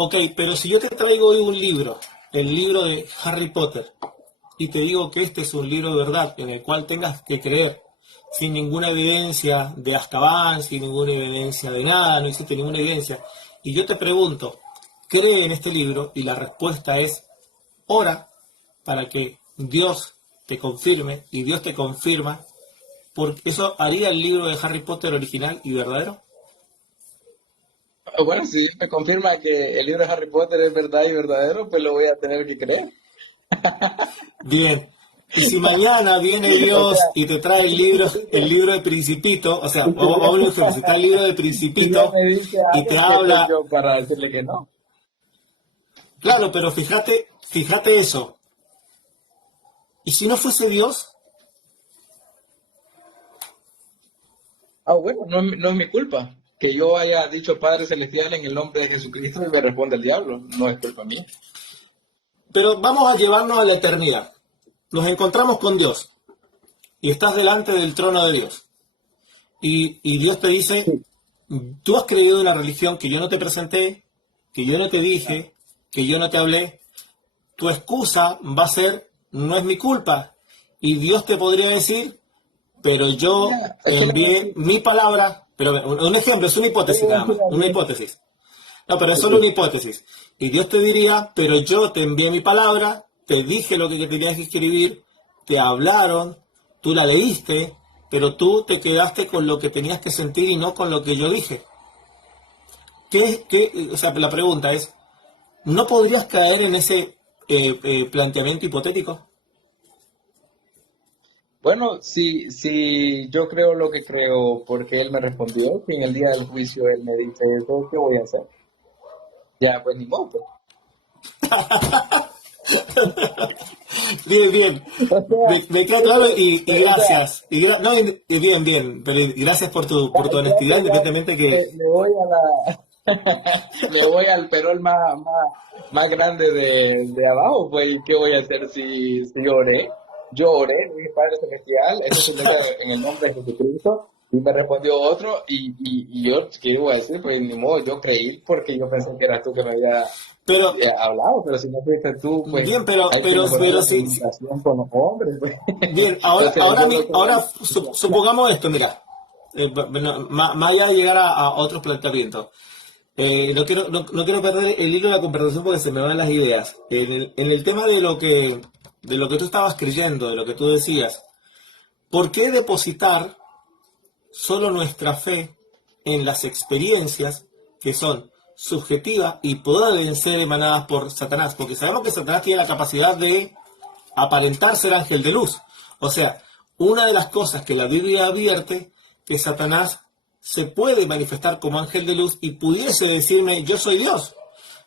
Ok, pero si yo te traigo hoy un libro, el libro de Harry Potter, y te digo que este es un libro de verdad en el cual tengas que creer, sin ninguna evidencia de Azkaban, sin ninguna evidencia de nada, no existe ninguna evidencia, y yo te pregunto, ¿cree en este libro? Y la respuesta es, ora para que Dios te confirme, y Dios te confirma, porque eso haría el libro de Harry Potter original y verdadero. Bueno, si me confirma que el libro de Harry Potter es verdad y verdadero, pues lo voy a tener que creer. Bien. Y si mañana viene O sea, Dios y te trae el libro de Principito, o sea, si vamos a ya, ver un ejemplo, si está el libro de si ya Principito me dice y te algo, ¿qué soy habla, yo para decirle que no? claro, pero fíjate eso. Y si no fuese Dios, Ah, bueno, no, no es mi culpa. Que yo haya dicho Padre Celestial en el nombre de Jesucristo y me responde el diablo. No es culpa mía. pero vamos a llevarnos a la eternidad. Nos encontramos con Dios y estás delante del trono de Dios. Y Dios te dice, Sí. tú has creído en una religión que yo no te presenté, que yo no te dije, que yo no te hablé. Tu excusa va a ser, no es mi culpa. Y Dios te podría decir, pero yo Mira, ¿qué le voy a envié decir? mi palabra, pero un ejemplo, es una ¿Qué le hipótesis voy a nada decir más, a una Dios? hipótesis. No, pero es Ok. solo una hipótesis. Y Dios te diría, pero yo te envié mi palabra, te dije lo que tenías que escribir, te hablaron, tú la leíste, pero tú te quedaste con lo que tenías que sentir y no con lo que yo dije. O sea, la pregunta es, ¿no podrías caer en ese planteamiento hipotético? Bueno, si yo creo lo que creo porque Él me respondió, que en el día del juicio Él me dice eso, ¿qué voy a hacer? Ya, pues ni modo, pues. Bien, bien. O sea, Me queda es claro que, y o sea, gracias. No, y bien, bien. Pero gracias por tu o sea honestidad, que ya independientemente que... me voy a la, me voy al perol más grande de abajo, pues, ¿y qué voy a hacer si oré? Yo oré, le dije Padre Celestial, esta es en el nombre de Jesucristo, y me respondió otro, y yo, ¿qué iba a decir? Pues ni modo, yo creí porque yo pensé que eras tú que me había Pero, hablado, pero si no fuiste tú, pues bien, hay que mejorar pero la sí, comunicación con los hombres, pues. bien, O sea, yo no creo. ahora supongamos esto, mira. Bueno, más allá de llegar a otros planteamientos. No quiero perder el hilo de la conversación porque se me van las ideas. En el tema de lo que tú estabas creyendo, de lo que tú decías, ¿por qué depositar solo nuestra fe en las experiencias que son subjetivas y pueden ser emanadas por Satanás? Porque sabemos que Satanás tiene la capacidad de aparentar ser ángel de luz. O sea, una de las cosas que la Biblia advierte que Satanás se puede manifestar como ángel de luz y pudiese decirme yo soy Dios.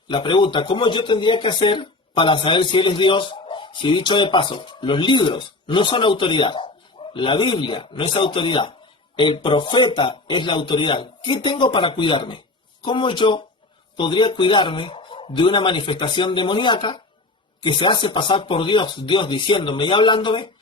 La pregunta, ¿cómo yo tendría que hacer para saber si él es Dios? Si dicho de paso, los libros no son autoridad, la Biblia no es autoridad, el profeta es la autoridad. ¿Qué tengo para cuidarme? ¿Cómo yo podría cuidarme de una manifestación demoníaca que se hace pasar por Dios, Dios diciéndome y hablándome?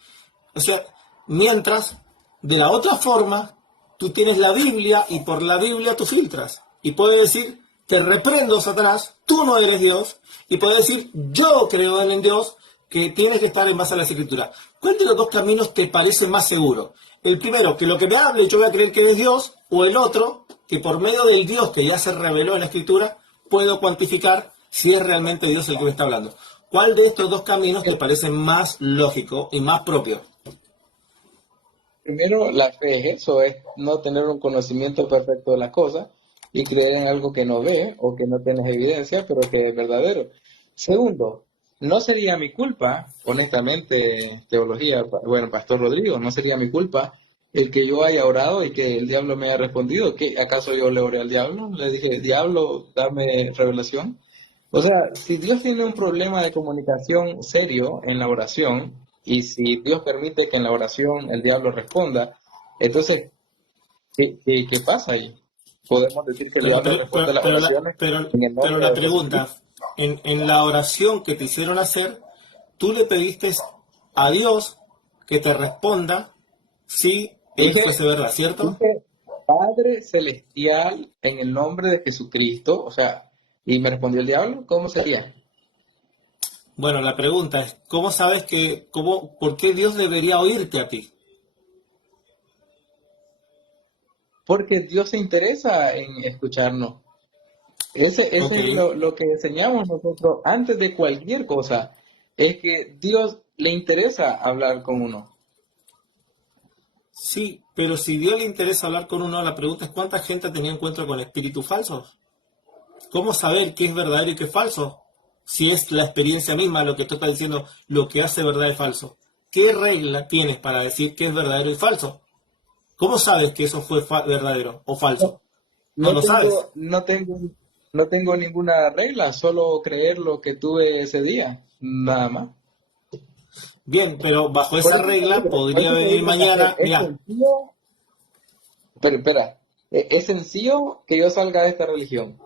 O sea, mientras de la otra forma tú tienes la Biblia y por la Biblia tú filtras. Y puedes decir, te reprendo, Satanás, tú no eres Dios. Y puedes decir, yo creo en Dios, que tienes que estar en base a la Escritura. ¿Cuál de los dos caminos te parece más seguro? El primero, que lo que me hable yo voy a creer que es Dios, o el otro, que por medio del Dios que ya se reveló en la Escritura, puedo cuantificar si es realmente Dios el que me está hablando. ¿Cuál de estos dos caminos te parece más lógico y más propio? Primero, la fe es eso, es no tener un conocimiento perfecto de las cosas y creer en algo que no ve o que no tienes evidencia, pero que es verdadero. Segundo, no sería mi culpa, honestamente, teología, bueno, Pastor Rodrigo, no sería mi culpa el que yo haya orado y que el diablo me haya respondido. ¿Qué, acaso yo le oré al diablo? Le dije, diablo, dame revelación. O sea, si Dios tiene un problema de comunicación serio en la oración, y si Dios permite que en la oración el diablo responda, entonces, ¿qué pasa ahí? Podemos decir que el Claro, diablo responde las oraciones en el pero nombre la de pregunta, Jesucristo. en la oración que te hicieron hacer, tú le pediste a Dios que te responda si él Dije, fuese verdad, ¿cierto? dije, Padre Celestial, en el nombre de Jesucristo, o sea, y me respondió el diablo, ¿cómo sería? Bueno, la pregunta es, ¿cómo sabes por qué Dios debería oírte a ti? Porque Dios se interesa en escucharnos. Ese Ok, es lo que enseñamos nosotros antes de cualquier cosa. Es que Dios le interesa hablar con uno. sí, pero si Dios le interesa hablar con uno, la pregunta es ¿cuánta gente ha tenido encuentro con espíritus falsos? ¿Cómo saber qué es verdadero y qué es falso? Si es la experiencia misma lo que tú estás diciendo, lo que hace verdad y falso. ¿Qué regla tienes para decir qué es verdadero y falso? ¿Cómo sabes que eso fue verdadero o falso? No No lo sabes. tengo, no tengo, no tengo ninguna regla, solo creer lo que tuve ese día, nada más. Bien, pero bajo Por esa eso te regla digo, por podría eso te venir digo, Cacer, mañana, es mira, sencillo, pero espera, es sencillo que yo salga de esta religión.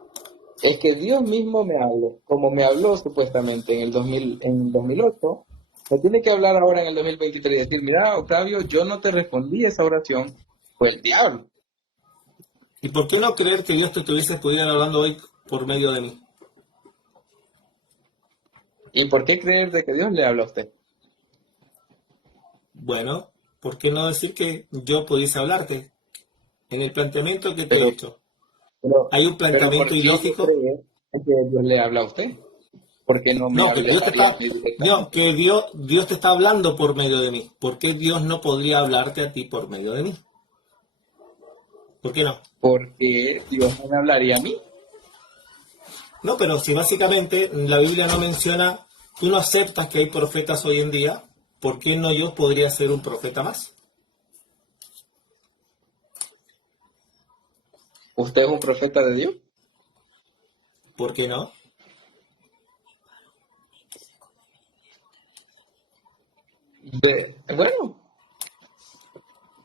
Es que Dios mismo me hable, como me habló supuestamente en el 2000, en 2008, me tiene que hablar ahora en el 2023 y decir, mira, Octavio, yo no te respondí esa oración, fue el diablo. ¿y por qué no creer que Dios te estuviese pudiera hablando hoy por medio de mí? ¿Y por qué creer de que Dios le habla a usted? Bueno, ¿por qué no decir que yo pudiese hablarte en el planteamiento que te he Pero, hecho? pero, Hay un pero planteamiento ¿por qué yo ilógico. creer que Dios le habla a usted? ¿Por qué no me No, que Dios te hablaría a está, mí no, directamente? que Dios te está hablando por medio de mí. ¿Por qué Dios no podría hablarte a ti por medio de mí? ¿Por qué no? Porque Dios no me hablaría a mí. No, pero si básicamente la Biblia no menciona, tú no aceptas que hay profetas hoy en día, ¿por qué no yo podría ser un profeta más? ¿Usted es un profeta de Dios? ¿Por qué no? Bueno,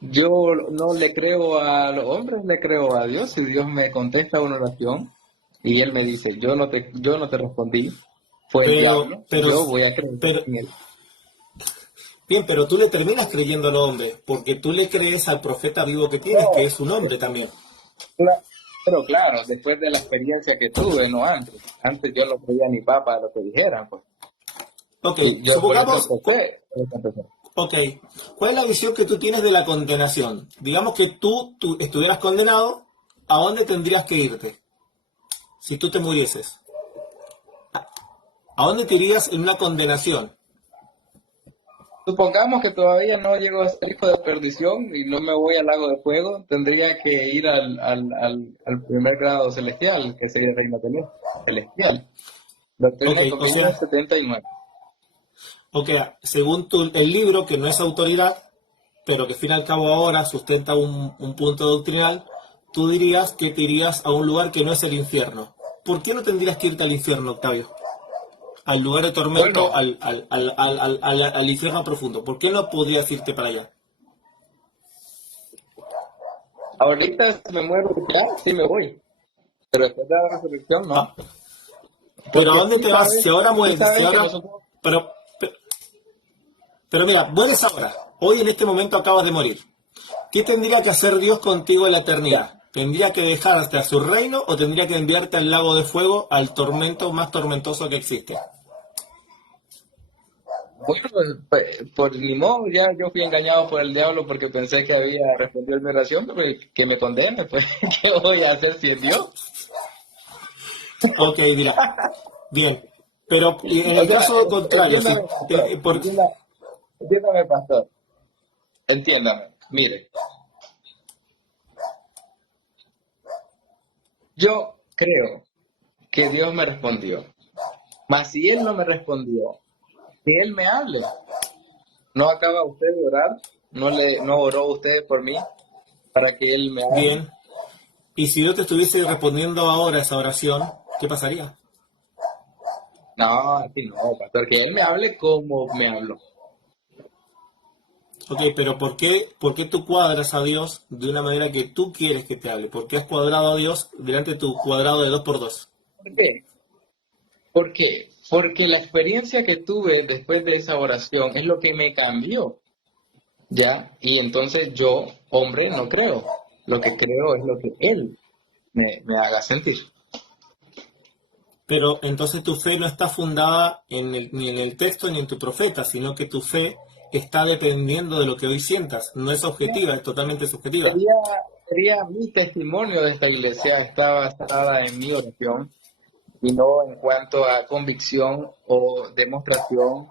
yo no le creo a los hombres, le creo a Dios. Si Dios me contesta una oración y Él me dice, yo no te respondí, fue el Pero, diablo, pero, yo voy a creer pero, en Él. bien, pero tú le terminas creyendo al hombre, porque tú le crees al profeta vivo que tienes, que No, es un hombre también. pero claro, después de la experiencia que tuve, no antes. Antes yo no creía ni papa lo que dijeran, pues. Ok, Y yo por eso supongamos, empecé. Por eso empecé. ok, ¿cuál es la visión que tú tienes de la condenación? Digamos que tú estuvieras condenado, ¿a dónde tendrías que irte si tú te murieses? ¿A dónde te irías en una condenación? Supongamos que todavía no llego a este hijo de perdición y no me voy al lago de fuego, tendría que ir al primer grado celestial, que sería el reino de Dios, celestial. Lo Ok, tengo o conmigo sea, en 79. ok, según el libro, que no es autoridad, pero que al fin y al cabo ahora sustenta un punto doctrinal, tú dirías que te irías a un lugar que no es el infierno. ¿Por qué no tendrías que irte al infierno, Octavio? Al lugar de tormento, Bueno, al infierno profundo. ¿Por qué no podrías irte para allá? ahorita si me muero ya, sí me voy, pero después de la resurrección no. Ah, pero ¿a Porque dónde te vas? Si ahora sí mueres, si saben que ahora... nosotros, Pero, pero, pero mira, mueres ahora. Hoy en este momento acabas de morir. ¿Qué tendría que hacer Dios contigo en la ya, eternidad? ¿Tendría que dejarte a su reino o tendría que enviarte al lago de fuego, al tormento más tormentoso que existe? bueno, por ni modo, ya yo fui engañado por el diablo porque pensé que había respondido mi oración, pero que me condene, pues, ¿qué voy a hacer si es Dios? Ok, mira, bien. Pero en O el sea, caso contrario, entiéndame, pastor, por, entiéndame, pastor, entiéndame. Mire, yo creo que Dios me respondió. Mas si Él no me respondió, que Él me hable. ¿No acaba usted de orar? ¿No oró usted por mí para que Él me hable? bien. Y si yo te estuviese respondiendo ahora esa oración, ¿qué pasaría? No, así no, pastor, que Él me hable como me habló. Ok, pero por qué tú cuadras a Dios de una manera que tú quieres que te hable? ¿Por qué has cuadrado a Dios delante de tu cuadrado de dos por dos? ¿Por qué? ¿Por qué? Porque la experiencia que tuve después de esa oración es lo que me cambió, ¿ya? Y entonces yo, hombre, no creo. Lo que creo es lo que Él me haga sentir. Pero entonces tu fe no está fundada ni en el texto ni en tu profeta, sino que tu fe está dependiendo de lo que hoy sientas. No es objetiva, es totalmente subjetiva. Sería, sería mi testimonio de esta iglesia, está basada en mi oración y no en cuanto a convicción o demostración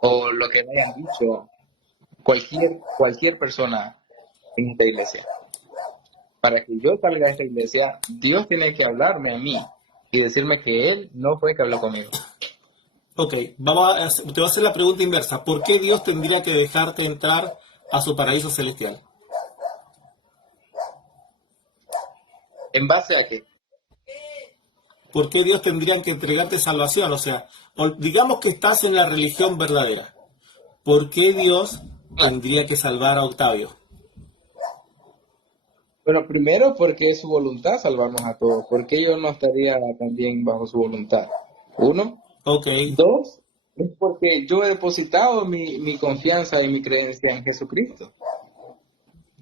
o lo que me hayan dicho cualquier persona en esta iglesia. Para que yo salga de esta iglesia, Dios tiene que hablarme a mí y decirme que Él no fue que habló conmigo. Ok, te voy a hacer la pregunta inversa. ¿Por qué Dios tendría que dejarte entrar a su paraíso celestial? ¿En base a qué? ¿Por qué Dios tendría que entregarte salvación? O sea, digamos que estás en la religión verdadera. ¿Por qué Dios tendría que salvar a Octavio? Bueno, primero porque es su voluntad salvarnos a todos, porque yo no estaría también bajo su voluntad. Uno. Ok, Dos, es porque yo he depositado mi confianza y mi creencia en Jesucristo.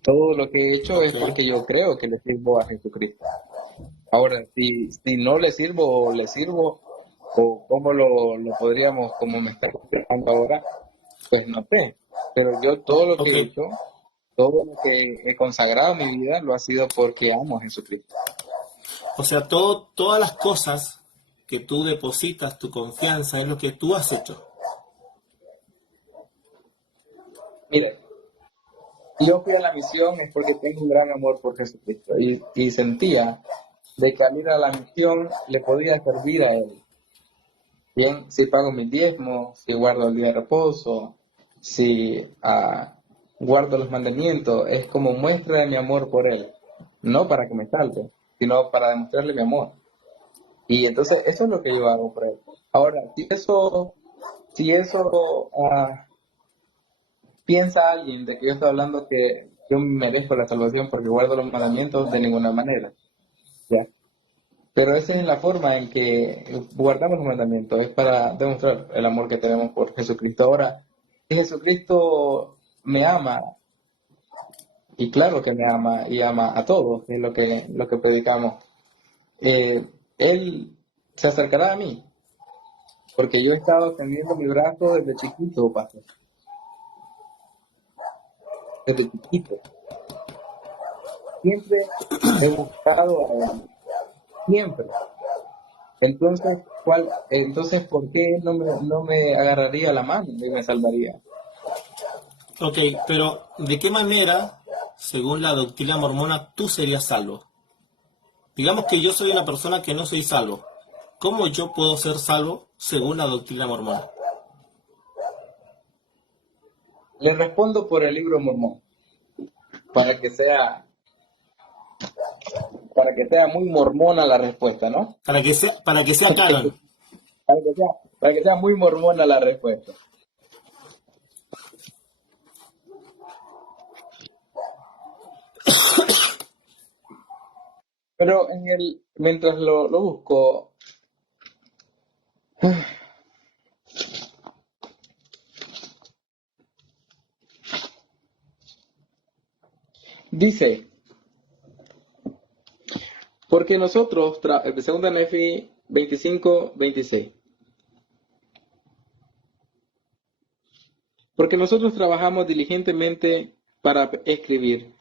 Todo lo que he hecho ok, es porque yo creo que le sirvo a Jesucristo. Ahora, si no le sirvo o le sirvo, o cómo lo podríamos, como me está explicando ahora, pues no sé. Pero yo todo lo que ok. he hecho, todo lo que he consagrado mi vida, lo ha sido porque amo a Jesucristo. O sea, todas las cosas que tú depositas tu confianza en lo que tú has hecho. Mira, si yo fui a la misión es porque tengo un gran amor por Jesucristo y sentía de que al ir a la misión le podía servir a Él. Bien, si pago mis diezmos, si guardo el día de reposo, si guardo los mandamientos, es como muestra de mi amor por Él. No para que me salve, sino para demostrarle mi amor. Y entonces eso es lo que yo hago por Él. Ahora, si eso piensa alguien de que yo estoy hablando que yo merezco la salvación porque guardo los mandamientos, de ninguna manera. ¿Ya? Pero esa es la forma en que guardamos los mandamientos, es para demostrar el amor que tenemos por Jesucristo. Ahora, si Jesucristo me ama, y claro que me ama, y ama a todos, es lo que predicamos, Él se acercará a mí, porque yo he estado extendiendo mi brazo desde chiquito, pastor, desde chiquito. Siempre he buscado a Él, siempre. Entonces, ¿por qué no me agarraría la mano y me salvaría? Ok, pero ¿de qué manera, según la doctrina mormona, tú serías salvo? Digamos que yo soy una persona que no soy salvo. ¿Cómo yo puedo ser salvo según la doctrina mormona? Le respondo por el libro mormón, para que sea, para que sea muy mormona la respuesta, ¿no? Para que sea canon. Para que sea muy mormona la respuesta. Pero mientras lo busco, dice, porque nosotros, de segunda Nefi 25:26, porque nosotros trabajamos diligentemente para escribir,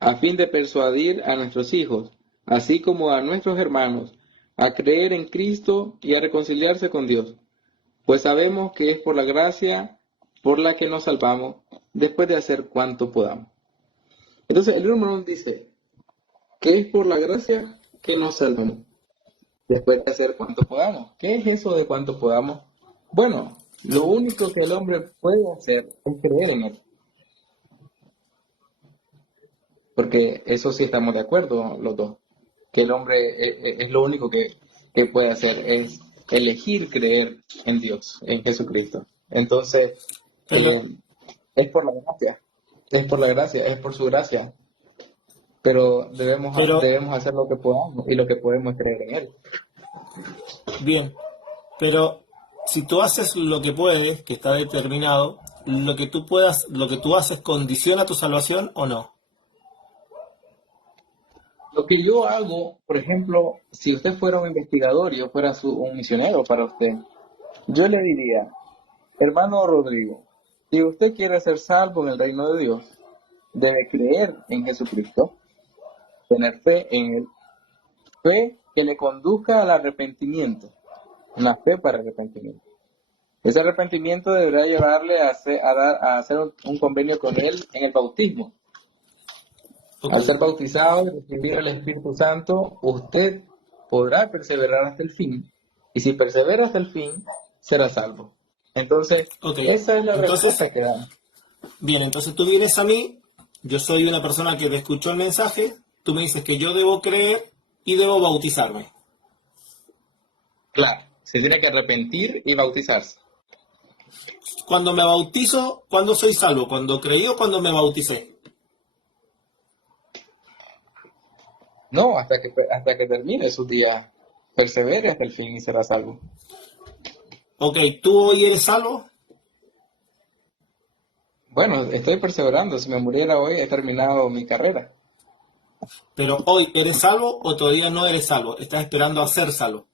a fin de persuadir a nuestros hijos, así como a nuestros hermanos, a creer en Cristo y a reconciliarse con Dios, pues sabemos que es por la gracia por la que nos salvamos, después de hacer cuanto podamos. Entonces el libro Mormón dice que es por la gracia que nos salvamos, después de hacer cuanto podamos. ¿Qué es eso de cuanto podamos? Bueno, lo único que el hombre puede hacer es creer en Él. Porque eso sí estamos de acuerdo los dos, que el hombre es lo único que puede hacer, es elegir creer en Dios, en Jesucristo. Entonces, Pero, es por la gracia, es por la gracia, es por su gracia, pero pero, debemos hacer lo que podamos y lo que podemos es creer en Él. bien, pero si tú haces lo que puedes, que está determinado, lo que tú haces condiciona tu salvación o no. Lo que yo hago, por ejemplo, si usted fuera un investigador y yo fuera un misionero para usted, yo le diría, hermano Rodrigo, si usted quiere ser salvo en el reino de Dios, debe creer en Jesucristo, tener fe en Él, fe que le conduzca al arrepentimiento, una fe para arrepentimiento. Ese arrepentimiento deberá llevarle a hacer un convenio con Él en el bautismo. Ok, Al ser bautizado y recibir el Espíritu Santo, usted podrá perseverar hasta el fin. Y si persevera hasta el fin, será salvo. Entonces, ok. esa es la Entonces, respuesta que dan. bien, entonces tú vienes a mí, yo soy una persona que te escuchó el mensaje, tú me dices que yo debo creer y debo bautizarme. Claro, se tiene que arrepentir y bautizarse. Cuando me bautizo, ¿cuándo soy salvo? ¿Cuando creí o cuando me bauticé? No, hasta que termine su día. Persevere hasta el fin y será salvo. Ok, ¿tú hoy eres salvo? Bueno, estoy perseverando. Si me muriera hoy, he terminado mi carrera. Pero hoy eres salvo o todavía no eres salvo. Estás esperando a ser salvo.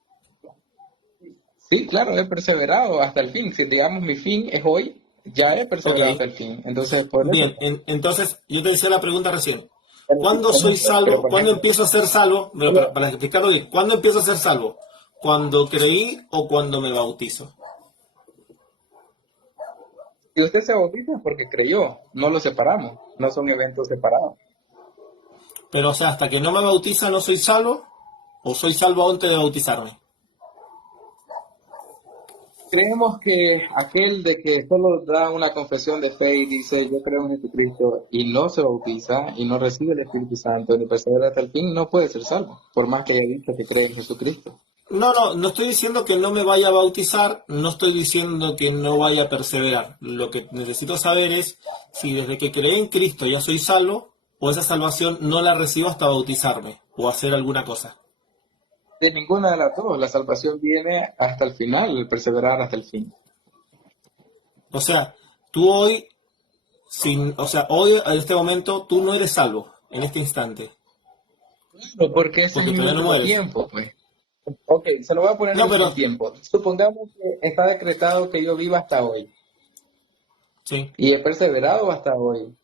Sí, claro, he perseverado hasta el fin. Si digamos mi fin es hoy, ya he Ok, perseverado hasta el fin. Entonces, por eso. bien. Entonces, yo te decía la pregunta recién. Pero, ¿Cuándo por soy ejemplo, pero salvo? por ¿Cuándo ejemplo, empiezo a ser salvo? Pero solo- para explicarlo bien, ¿cuándo empiezo a ser salvo? ¿Cuando creí o cuando me bautizo? si usted se bautiza es porque creyó, no lo separamos, no son eventos separados. Pero, o sea, hasta que no me bautiza no soy salvo o soy salvo antes de bautizarme. Creemos que aquel de que solo da una confesión de fe y dice yo creo en Jesucristo y no se bautiza y no recibe el Espíritu Santo ni persevera hasta el fin, no puede ser salvo, por más que haya dicho que cree en Jesucristo. No, no, no estoy diciendo que no me vaya a bautizar, no estoy diciendo que no vaya a perseverar. Lo que necesito saber es si desde que creé en Cristo ya soy salvo o esa salvación no la recibo hasta bautizarme o hacer alguna cosa. De ninguna de las dos, la salvación viene hasta el final, el perseverar hasta el fin. O sea, tú hoy, o sea, hoy en este momento tú no eres salvo, en este instante, Claro, porque ese es porque mi todavía no último mueres. tiempo, pues. Ok, se lo voy a poner No, en pero, mi tiempo. Supongamos que está decretado que yo viva hasta hoy sí, y he perseverado hasta hoy,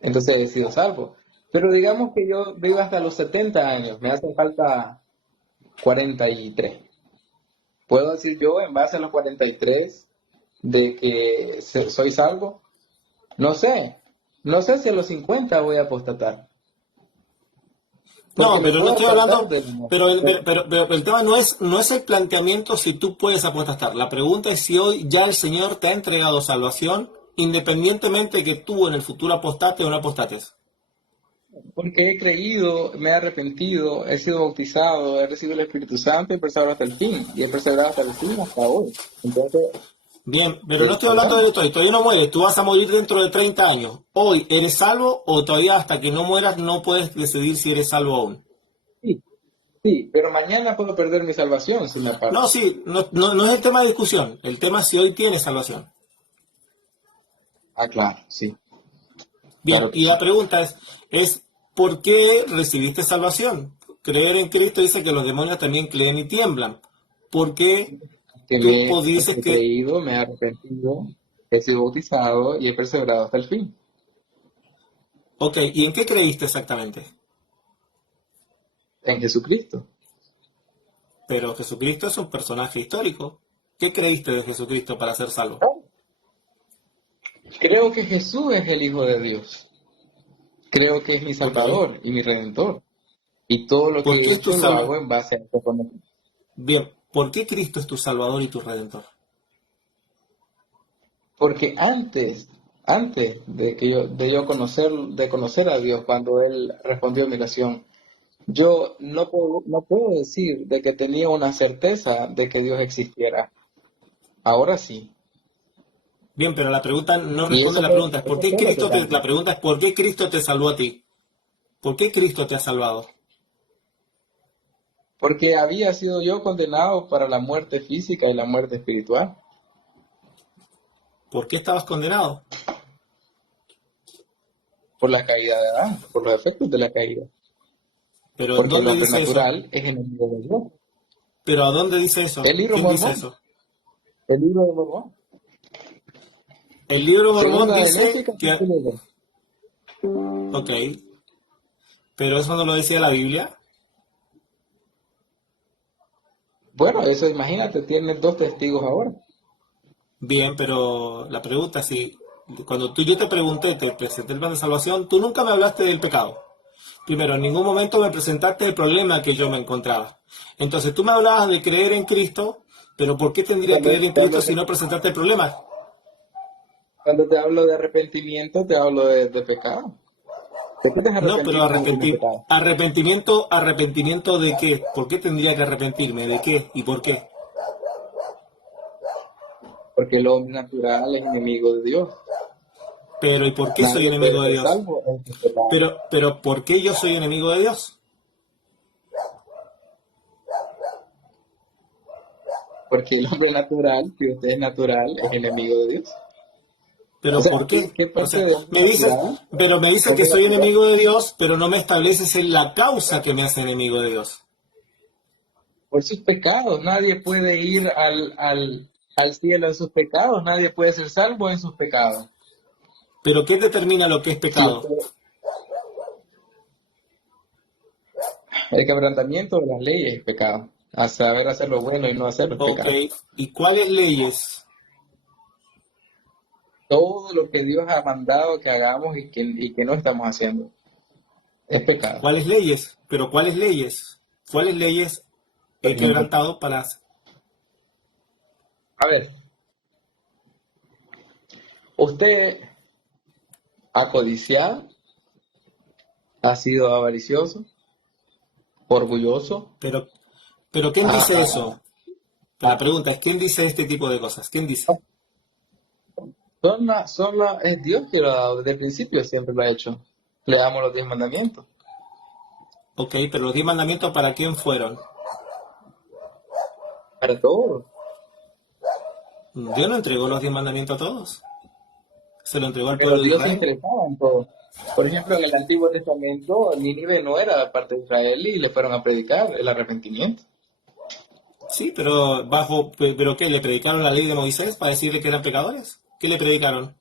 entonces he sido salvo. Pero digamos que yo vivo hasta los 70 años, me hacen falta 43. ¿Puedo decir yo en base a los 43 de que soy salvo? No sé. No sé si a los 50 voy a apostatar, no, porque lo pero no puedo estoy tratar hablando, de no. pero el tema no es el planteamiento si tú puedes apostar. La pregunta es si hoy ya el Señor te ha entregado salvación, independientemente de que tú en el futuro apostates o no apostates. Porque he creído, me he arrepentido, he sido bautizado, he recibido el Espíritu Santo y he perseverado hasta el fin. Y he perseverado hasta el fin hasta hoy. Entonces, Bien, pero no estoy soy hablando salvo. de esto, todavía no mueres, tú vas a morir dentro de 30 años. Hoy, ¿eres salvo o todavía hasta que no mueras no puedes decidir si eres salvo aún? Sí, sí, pero mañana puedo perder mi salvación si me No, aparto. sí, no es el tema de discusión, el tema es si hoy tienes salvación. Ah, claro, sí, Bien, claro que y la sí. pregunta es ¿por qué recibiste salvación? Creer en Cristo dice que los demonios también creen y tiemblan. ¿Por qué Que tú dices he que, creído, me he arrepentido, he sido bautizado y he perseverado hasta el fin. ok, ¿y en qué creíste exactamente? En Jesucristo. Pero Jesucristo es un personaje histórico. ¿Qué creíste de Jesucristo para ser salvo? Creo que Jesús es el Hijo de Dios. Creo que es mi Ok, Salvador y mi Redentor. Y todo lo que ¿por qué he es tu hecho lo salvo? hago en base a este conocimiento. Bien, ¿por qué Cristo es tu Salvador y tu Redentor? Porque antes de conocer a Dios, cuando Él respondió a mi oración, yo no puedo decir de que tenía una certeza de que Dios existiera. Ahora sí. Bien, pero la pregunta no Y responde a la pregunta, es ¿por eso qué fue lo que la cambió. pregunta es ¿por qué Cristo te salvó a ti? ¿Por qué Cristo te ha salvado? Porque había sido yo condenado para la muerte física y la muerte espiritual. ¿Por qué estabas condenado? Por la caída de Adán, por los efectos de la caída. Pero ¿en porque el dónde hombre dice eso? natural es enemigo de Dios. ¿Pero a dónde dice eso? El libro ¿Quién dice Mormón, eso? el libro de Mormón, El libro Mormón segunda de dice Nefi, que, capítulo 2. ok, pero eso no lo decía la Biblia. Bueno, eso imagínate, tienes dos testigos ahora. Bien, pero la pregunta es si cuando yo te pregunté, te presenté el plan de salvación, tú nunca me hablaste del pecado. Primero, en ningún momento me presentaste el problema que yo me encontraba. Entonces, tú me hablabas de creer en Cristo, pero ¿por qué tendría que Cuando, creer en Cristo cuando si te, no presentaste el problema? cuando te hablo de arrepentimiento, te hablo de pecado. Te puedes No, pero arrepentir cuando tienes pecado. arrepentimiento ¿de qué? ¿Por qué tendría que arrepentirme? ¿De qué? ¿Y por qué? Porque el hombre natural es enemigo de Dios. Pero ¿y por qué soy Nadie puede enemigo de ser Dios? salvo en sus pecados. Pero ¿por qué yo soy enemigo de Dios? Porque el hombre natural, si usted es natural, es enemigo de Dios. O Pero sea, ¿por qué? ¿qué O parte sea, de hombre me dices, natural? pero me dices que Hombre soy natural. enemigo de Dios, pero no me estableces en la causa que me hace enemigo de Dios. Por sus pecados. Nadie puede ir al cielo en sus pecados. Nadie puede ser salvo en sus pecados. Pero ¿qué determina lo que es Si pecado? usted, el quebrantamiento de las leyes es pecado. A saber hacer lo bueno y no hacerlo es Ok, pecado. ¿y cuáles leyes? Todo lo que Dios ha mandado que hagamos y que no estamos haciendo es pecado. ¿Cuáles leyes? Pero ¿cuáles leyes? ¿Cuáles leyes Por he ejemplo, quebrantado para... a ver, usted ha codiciado, ha sido avaricioso, orgulloso, Pero, pero ¿quién ha, dice ha- eso? La pregunta es, ¿quién dice este tipo de cosas? ¿Quién dice? es Dios que lo ha dado, desde el principio siempre lo ha hecho. Le damos los 10 mandamientos Ok, pero los 10 mandamientos ¿para quién fueron? para todos. Dios no entregó los 10 mandamientos a todos. Se lo entregó al Pero pueblo de Dios se Israel. interesaba en todo. Por ejemplo, en el Antiguo Testamento, Nínive no era parte de Israel y le fueron a predicar el arrepentimiento. Sí, pero ¿pero qué? ¿Le predicaron la ley de Moisés para decirle que eran pecadores? ¿Qué le predicaron?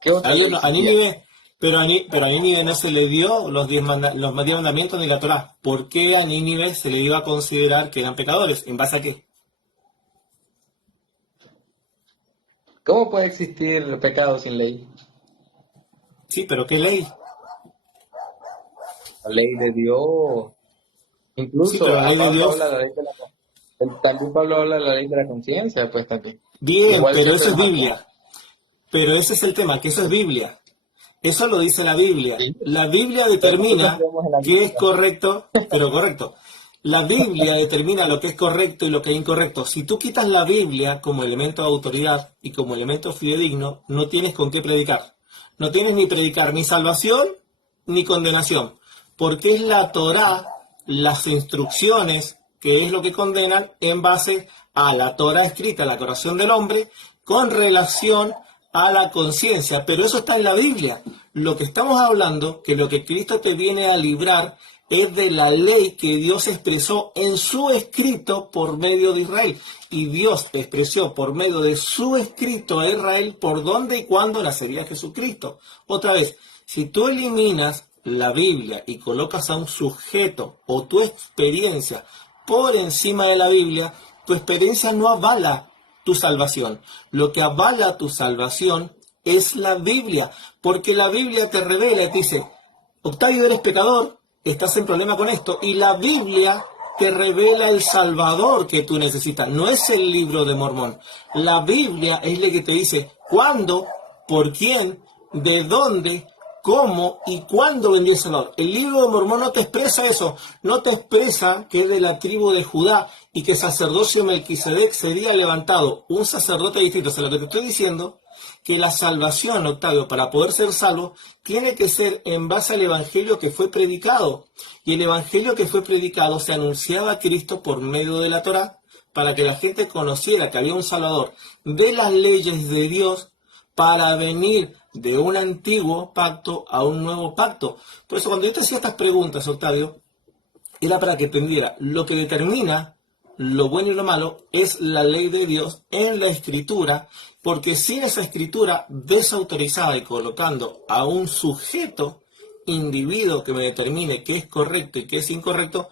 ¿Qué A otra ellos ley no- a existía? Nínive, pero a Nínive no se le dio los 10 mandamientos ni la Torá. ¿Por qué a Nínive se le iba a considerar que eran pecadores? ¿En base a qué? ¿Cómo puede existir pecado sin ley? Sí, pero ¿qué ley? La ley de Dios. Sí, pero Incluso la a ley de Pablo habla de Dios. la ley de también Pablo habla de la ley de la conciencia, pues también. Bien, Igual que pero eso es otros autores. Biblia. Pero ese es el tema, que eso es Biblia. Eso lo dice la Biblia. Sí, La Biblia pero nosotros determina creemos en la qué es Biblia. correcto, pero correcto. La Biblia determina lo que es correcto y lo que es incorrecto. Si tú quitas la Biblia como elemento de autoridad y como elemento fidedigno, no tienes con qué predicar. No tienes ni predicar ni salvación ni condenación. Porque es la Torá, las instrucciones, que es lo que condenan en base a la Torá escrita, la corazón del hombre, con relación a la conciencia. Pero eso está en la Biblia. Lo que estamos hablando, que lo que Cristo te viene a librar, es de la ley que Dios expresó en su escrito por medio de Israel. Y Dios expresó por medio de su escrito a Israel por dónde y cuándo nacería Jesucristo. Otra vez, si tú eliminas la Biblia y colocas a un sujeto o tu experiencia por encima de la Biblia, tu experiencia no avala tu salvación. Lo que avala tu salvación es la Biblia, porque la Biblia te revela y te dice, Octavio, eres pecador, estás en problema con esto, y la Biblia te revela el Salvador que tú necesitas. No es el libro de Mormón. La Biblia es la que te dice cuándo, por quién, de dónde, cómo y cuándo vendría el Salvador. El libro de Mormón no te expresa eso. No te expresa que es de la tribu de Judá y que el sacerdocio Melquisedec sería levantado un sacerdote distinto. O sea, lo que te estoy diciendo que la salvación, Octavio, para poder ser salvo, tiene que ser en base al evangelio que fue predicado. Y el evangelio que fue predicado se anunciaba a Cristo por medio de la Torá, para que la gente conociera que había un Salvador de las leyes de Dios, para venir de un antiguo pacto a un nuevo pacto. Por eso cuando yo te hacía estas preguntas, Octavio, era para que entendiera lo que determina lo bueno y lo malo es la ley de Dios en la escritura, porque sin esa escritura desautorizada y colocando a un sujeto, individuo que me determine qué es correcto y qué es incorrecto,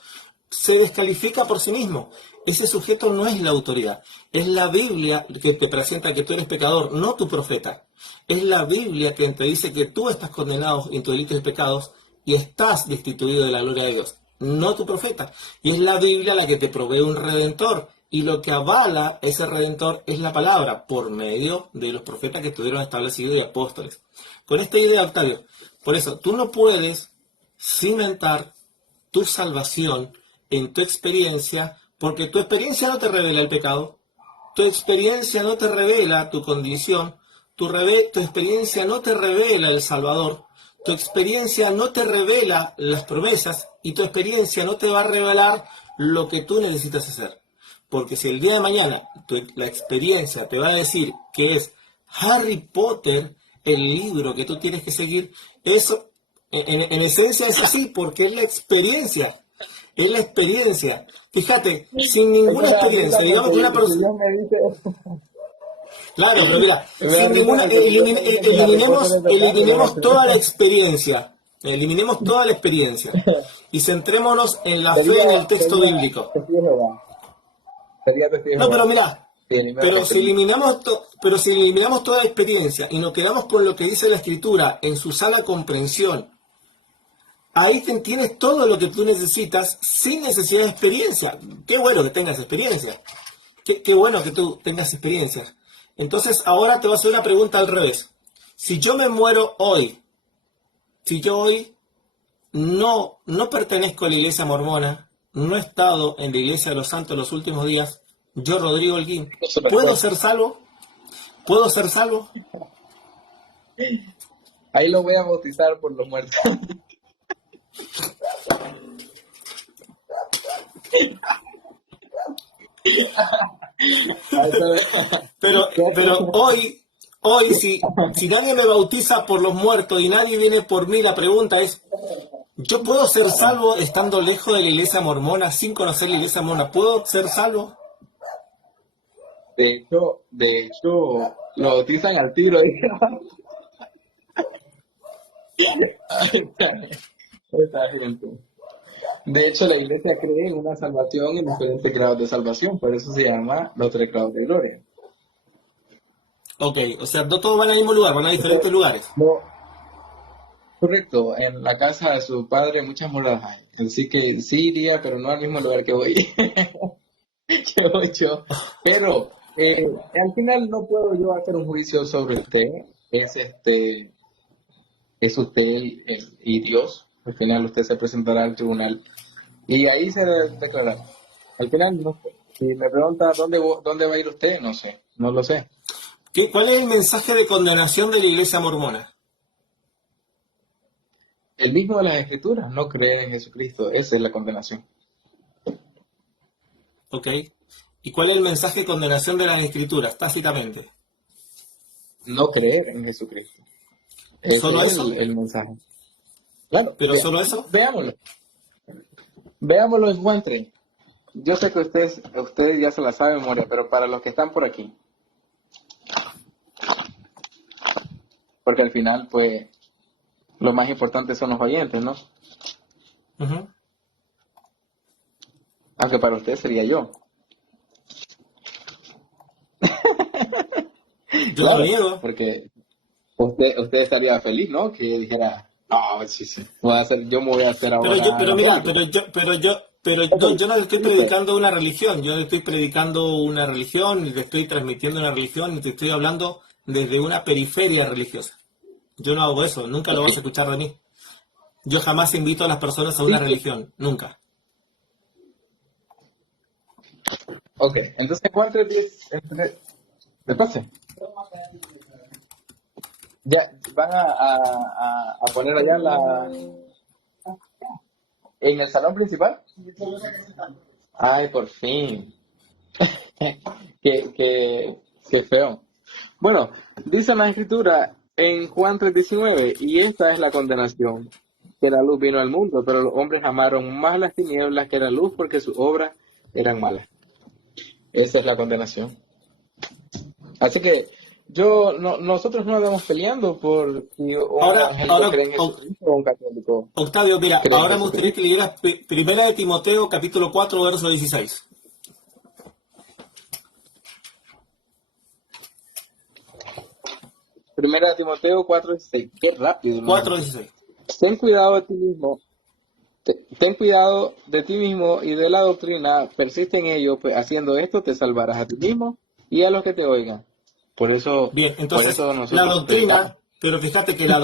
se descalifica por sí mismo. Ese sujeto no es la autoridad, es la Biblia que te presenta que tú eres pecador, no tu profeta. Es la Biblia que te dice que tú estás condenado en tus delitos y pecados y estás destituido de la gloria de Dios, no tu profeta. Y es la Biblia la que te provee un redentor. Y lo que avala ese redentor es la palabra, por medio de los profetas que estuvieron establecidos y apóstoles. Con esta idea, Octavio, por eso, tú no puedes cimentar tu salvación en tu experiencia, porque tu experiencia no te revela el pecado, tu experiencia no te revela tu condición, tu experiencia no te revela el Salvador, tu experiencia no te revela las promesas y tu experiencia no te va a revelar lo que tú necesitas hacer. Porque si el día de mañana la experiencia te va a decir que es Harry Potter el libro que tú tienes que seguir, eso en esencia es así, porque es la experiencia. Es la experiencia. Fíjate, sin Es que ninguna me da risa experiencia, digamos que porque una si persona... Dios me dice, Claro, pero mira, me da sin risa ninguna, porque si Dios me dice que Harry Potter es verdad, yo lo voy a eliminemos toda la creer. experiencia, eliminemos toda la experiencia y centrémonos en la fe Sería, en el texto sería bíblico. testigo de Jehová. Sería testigo de No, pero Jehová. mira, Sí, me arrepentí. pero si eliminamos toda la experiencia y nos quedamos con lo que dice la Escritura en su sana comprensión, ahí tienes todo lo que tú necesitas sin necesidad de experiencia. Qué bueno que tengas experiencia. Qué bueno que tú tengas experiencia. Entonces, ahora te voy a hacer una pregunta al revés. Si yo me muero hoy, si yo hoy no pertenezco a la iglesia mormona, no he estado en la iglesia de los santos los últimos días, yo, Rodrigo Holguín, Eso ¿puedo pasó. ser salvo? ¿Puedo ser salvo? Ahí lo voy a bautizar por los muertos. Ahí está. Pero hoy si nadie me bautiza por los muertos y nadie viene por mí, la pregunta es, ¿yo puedo ser salvo estando lejos de la iglesia mormona, sin conocer la iglesia mormona? ¿Puedo ser salvo? De hecho, lo bautizan al tiro ahí. Esta gente. De hecho, la iglesia cree en una salvación en diferentes grados de salvación, por eso se llama los 3 grados de gloria. Ok, o sea, no todos van al mismo lugar, van a diferentes lugares. No, correcto, en la casa de su padre muchas moradas hay. Así que sí iría, pero no al mismo lugar que voy. Yo. Pero al final no puedo yo hacer un juicio sobre usted. Es usted y Dios. Al final usted se presentará al tribunal y ahí se declarará. Al final no sé. Si me pregunta dónde va a ir usted, no sé, no lo sé. ¿Cuál es el mensaje de condenación de la iglesia mormona? El mismo de las Escrituras, no creer en Jesucristo, esa es la condenación. Ok. ¿Y cuál es el mensaje de condenación de las escrituras, tácitamente? No creer en Jesucristo. Ese ¿Solo es eso? el mensaje. Claro, ¿Pero solo eso? veámoslo. Veámoslo en Juan 3. Yo sé que ustedes ya se la saben de memoria, pero para los que están por aquí, porque al final, pues, lo más importante son los oyentes, ¿no? Ujú. Aunque para usted sería yo. Yo no lo Claro, niego. porque usted estaría feliz, ¿no? Que dijera, no, sí, yo me voy a hacer Pero ahora mira, evangélico. yo no le estoy Listo. predicando una religión, yo le estoy predicando una religión, y le estoy transmitiendo una religión, y te estoy hablando desde una periferia religiosa. Yo no hago eso, nunca lo Ok. vas a escuchar de mí. Yo jamás invito a las personas a una Listo. religión, nunca. Ok, entonces Juan 3:10, ¿le pase? Ya, van a poner allá en el salón principal. Ay, por fin. Qué feo. Bueno, dice la escritura en Juan 3:19, y esta es la condenación, que la luz vino al mundo, pero los hombres amaron más las tinieblas que la luz porque sus obras eran malas. Esa es la condenación. Así que nosotros no andamos peleando por si un Ahora, evangélico cree en Jesucristo o un católico Octavio, mira, cree en ahora me gustaría Jesucristo. que leyeras Primera de Timoteo, capítulo 4, verso 16. Primera de Timoteo 4:16. Qué rápido, ¿no? 4:16. Ten cuidado de ti mismo. Ten cuidado de ti mismo y de la doctrina, persiste en ello, pues haciendo esto te salvarás a ti mismo y a los que te oigan. Por eso, Bien, por entonces, eso la nosotros predicamos. doctrina, pero fíjate que la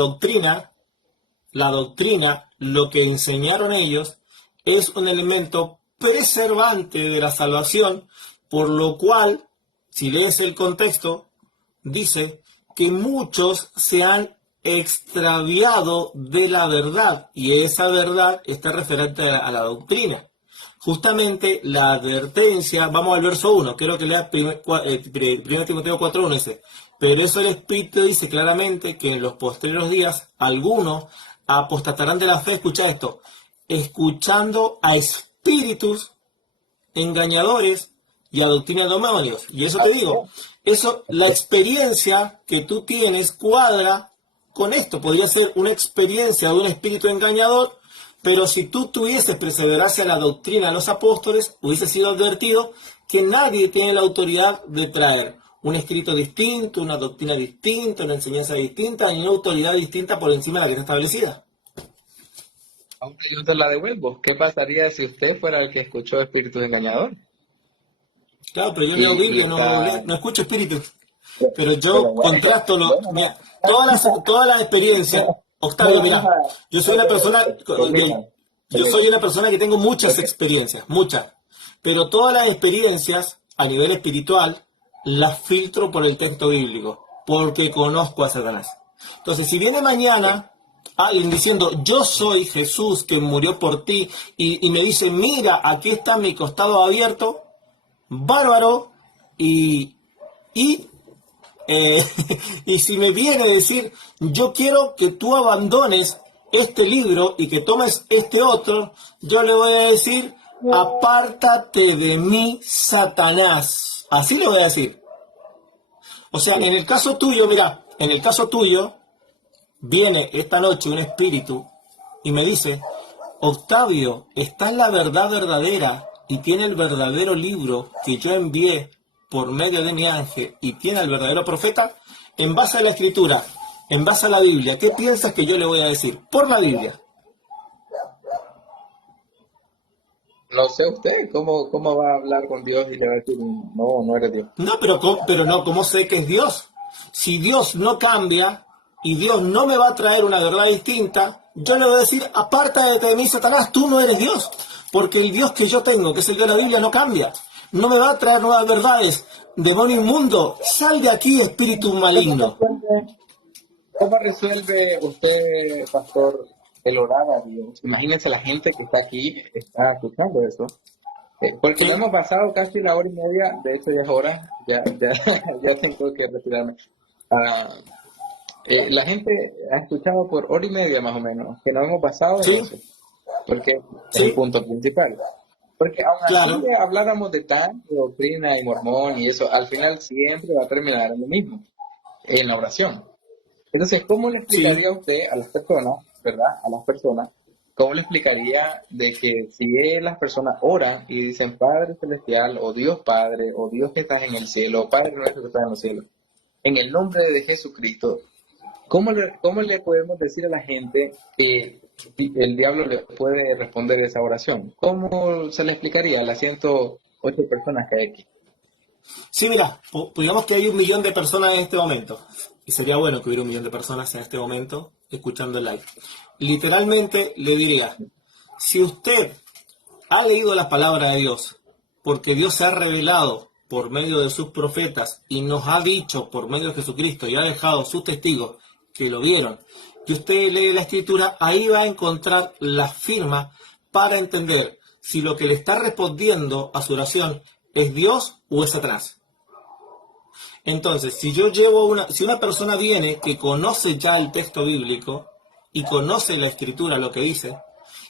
doctrina, lo que enseñaron ellos, es un elemento preservante de la salvación, por lo cual, si lees el contexto, dice que muchos se han extraviado de la verdad, y esa verdad está referente a la doctrina. Justamente la advertencia, vamos al verso 1, quiero que lea 1 Timoteo 4:1, dice, pero eso el Espíritu dice claramente que en los posteriores días algunos apostatarán de la fe, escucha esto, escuchando a espíritus engañadores y a doctrina de demonios. Y eso te digo, eso, la experiencia que tú tienes cuadra con esto. Podría ser una experiencia de un espíritu engañador, pero si tú tuvieses perseverancia en la doctrina de los apóstoles, hubiese sido advertido que nadie tiene la autoridad de traer un escrito distinto, una doctrina distinta, una enseñanza distinta, ni una autoridad distinta por encima de la que está establecida. Aunque yo te la devuelvo, ¿qué pasaría si usted fuera el que escuchó espíritus engañadores? Claro, pero yo leo Y Biblia, está... no escucho espíritus. Pero Pero yo bueno, contrasto bueno, mira, todas las experiencias. no Octavio, vamos mira, a... yo soy una persona, Permítame, yo soy permítame. una persona que tengo muchas Porque experiencias, muchas. Pero todas las experiencias a nivel espiritual las filtro por el texto bíblico, porque conozco a Satanás. Entonces, si viene mañana alguien diciendo, yo soy Jesús que murió por ti, y me dice, mira, aquí está mi costado abierto, bárbaro, y eh, y si me viene a decir, yo quiero que tú abandones este libro y que tomes este otro, yo le voy a decir, apártate de mí, Satanás. Así le voy a decir. O sea, en el caso tuyo, mira, en el caso tuyo, viene esta noche un espíritu y me dice, Octavio, está en la verdad verdadera y tiene el verdadero libro que yo envié por medio de mi ángel y tiene al verdadero profeta, en base a la escritura, en base a la Biblia, ¿qué piensas que yo le voy a decir? Por la Biblia. no sé usted cómo va a hablar con Dios y le va a decir, no, no eres Dios. No, pero no, ¿cómo sé que es Dios? Si Dios no cambia y Dios no me va a traer una verdad distinta, yo le voy a decir, apártate de mí, Satanás, tú no eres Dios, porque el Dios que yo tengo, que es el de la Biblia, no cambia. No me va a traer nuevas verdades. Demonio inmundo, sal de aquí, espíritu maligno. ¿Cómo resuelve usted, pastor, el orar a Dios? Imagínense la gente que está aquí, está escuchando eso. Porque no ¿Sí? hemos pasado casi la hora y media, de hecho ya es hora, ya tengo que retirarme. Ah, la gente ha escuchado por hora y media más o menos, que no hemos pasado en ¿Sí? eso, porque es el ¿Sí? punto principal. Porque aún así Claro. habláramos de tanta doctrina y mormón y eso, al final siempre va a terminar en lo mismo, en la oración. Entonces, ¿cómo le Sí. explicaría usted a las personas, verdad? A las personas, ¿cómo le explicaría de que si las personas oran y dicen Padre Celestial, o Dios Padre, o Dios que estás en el cielo, o Padre nuestro que estás en los cielos, en el nombre de Jesucristo, ¿cómo le podemos decir a la gente que el diablo le puede responder esa oración? ¿Cómo se le explicaría a las 108 personas que hay aquí? Sí, mira, digamos que hay 1 millón de personas en este momento. Y sería bueno que hubiera 1 millón de personas en este momento escuchando el live. Literalmente le diría, si usted ha leído la palabra de Dios, porque Dios se ha revelado por medio de sus profetas y nos ha dicho por medio de Jesucristo y ha dejado sus testigos que lo vieron, que usted lee la escritura, ahí va a encontrar la firma para entender si lo que le está respondiendo a su oración es Dios o es Satanás. Entonces, si una persona viene que conoce ya el texto bíblico y conoce la escritura, lo que dice,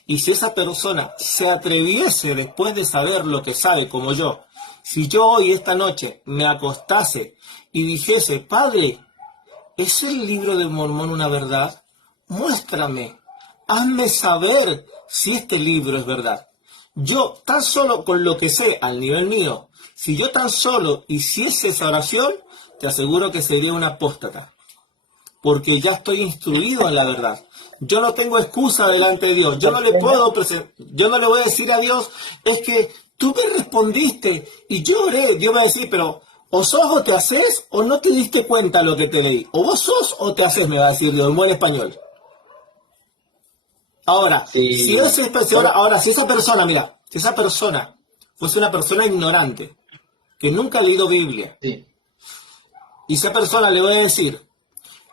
y si esa persona se atreviese después de saber lo que sabe, como yo, si yo hoy, esta noche, me acostase y dijese, Padre, ¿es el libro de Mormón una verdad? Muéstrame, hazme saber si este libro es verdad. Yo, tan solo con lo que sé al nivel mío, si yo tan solo hiciese esa oración, te aseguro que sería un apóstata, porque ya estoy instruido en la verdad. Yo no tengo excusa delante de Dios. Yo no le voy a decir a Dios, es que tú me respondiste y yo oré. Dios me va a decir, pero o sos o te haces o no te diste cuenta lo que te leí. O vos sos o te haces, me va a decir Dios en buen español. Ahora, si Y esa persona, bueno, ahora, si esa persona, mira, si esa persona fuese una persona ignorante, que nunca ha leído Biblia, sí, y esa persona le voy a decir,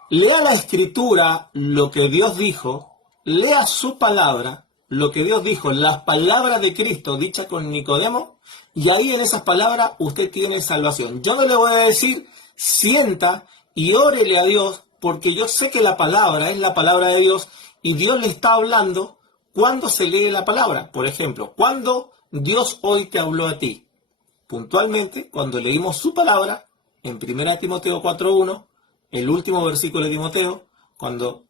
lea la escritura, lo que Dios dijo, lea su palabra, lo que Dios dijo, las palabras de Cristo dichas con Nicodemo, y ahí en esas palabras usted tiene salvación. Yo no le voy a decir, sienta y órele a Dios, porque yo sé que la palabra es la palabra de Dios, y Dios le está hablando cuando se lee la palabra. Por ejemplo, cuando Dios hoy te habló a ti, puntualmente, cuando leímos su palabra, en 1 Timoteo 4:1, el último versículo de Timoteo, cuando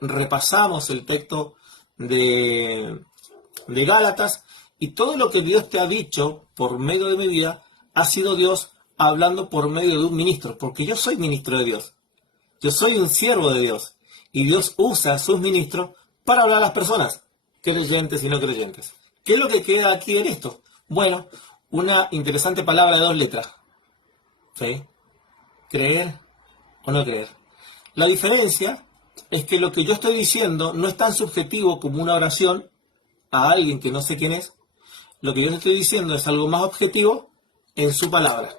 repasamos el texto de, de Gálatas, y todo lo que Dios te ha dicho por medio de mi vida, ha sido Dios hablando por medio de un ministro, porque yo soy ministro de Dios, yo soy un siervo de Dios, y Dios usa a sus ministros para hablar a las personas, creyentes y no creyentes. ¿Qué es lo que queda aquí en esto? Bueno, una interesante palabra de dos letras. Fe, creer o no creer. La diferencia es que lo que yo estoy diciendo no es tan subjetivo como una oración a alguien que no sé quién es. Lo que yo le estoy diciendo es algo más objetivo en su palabra.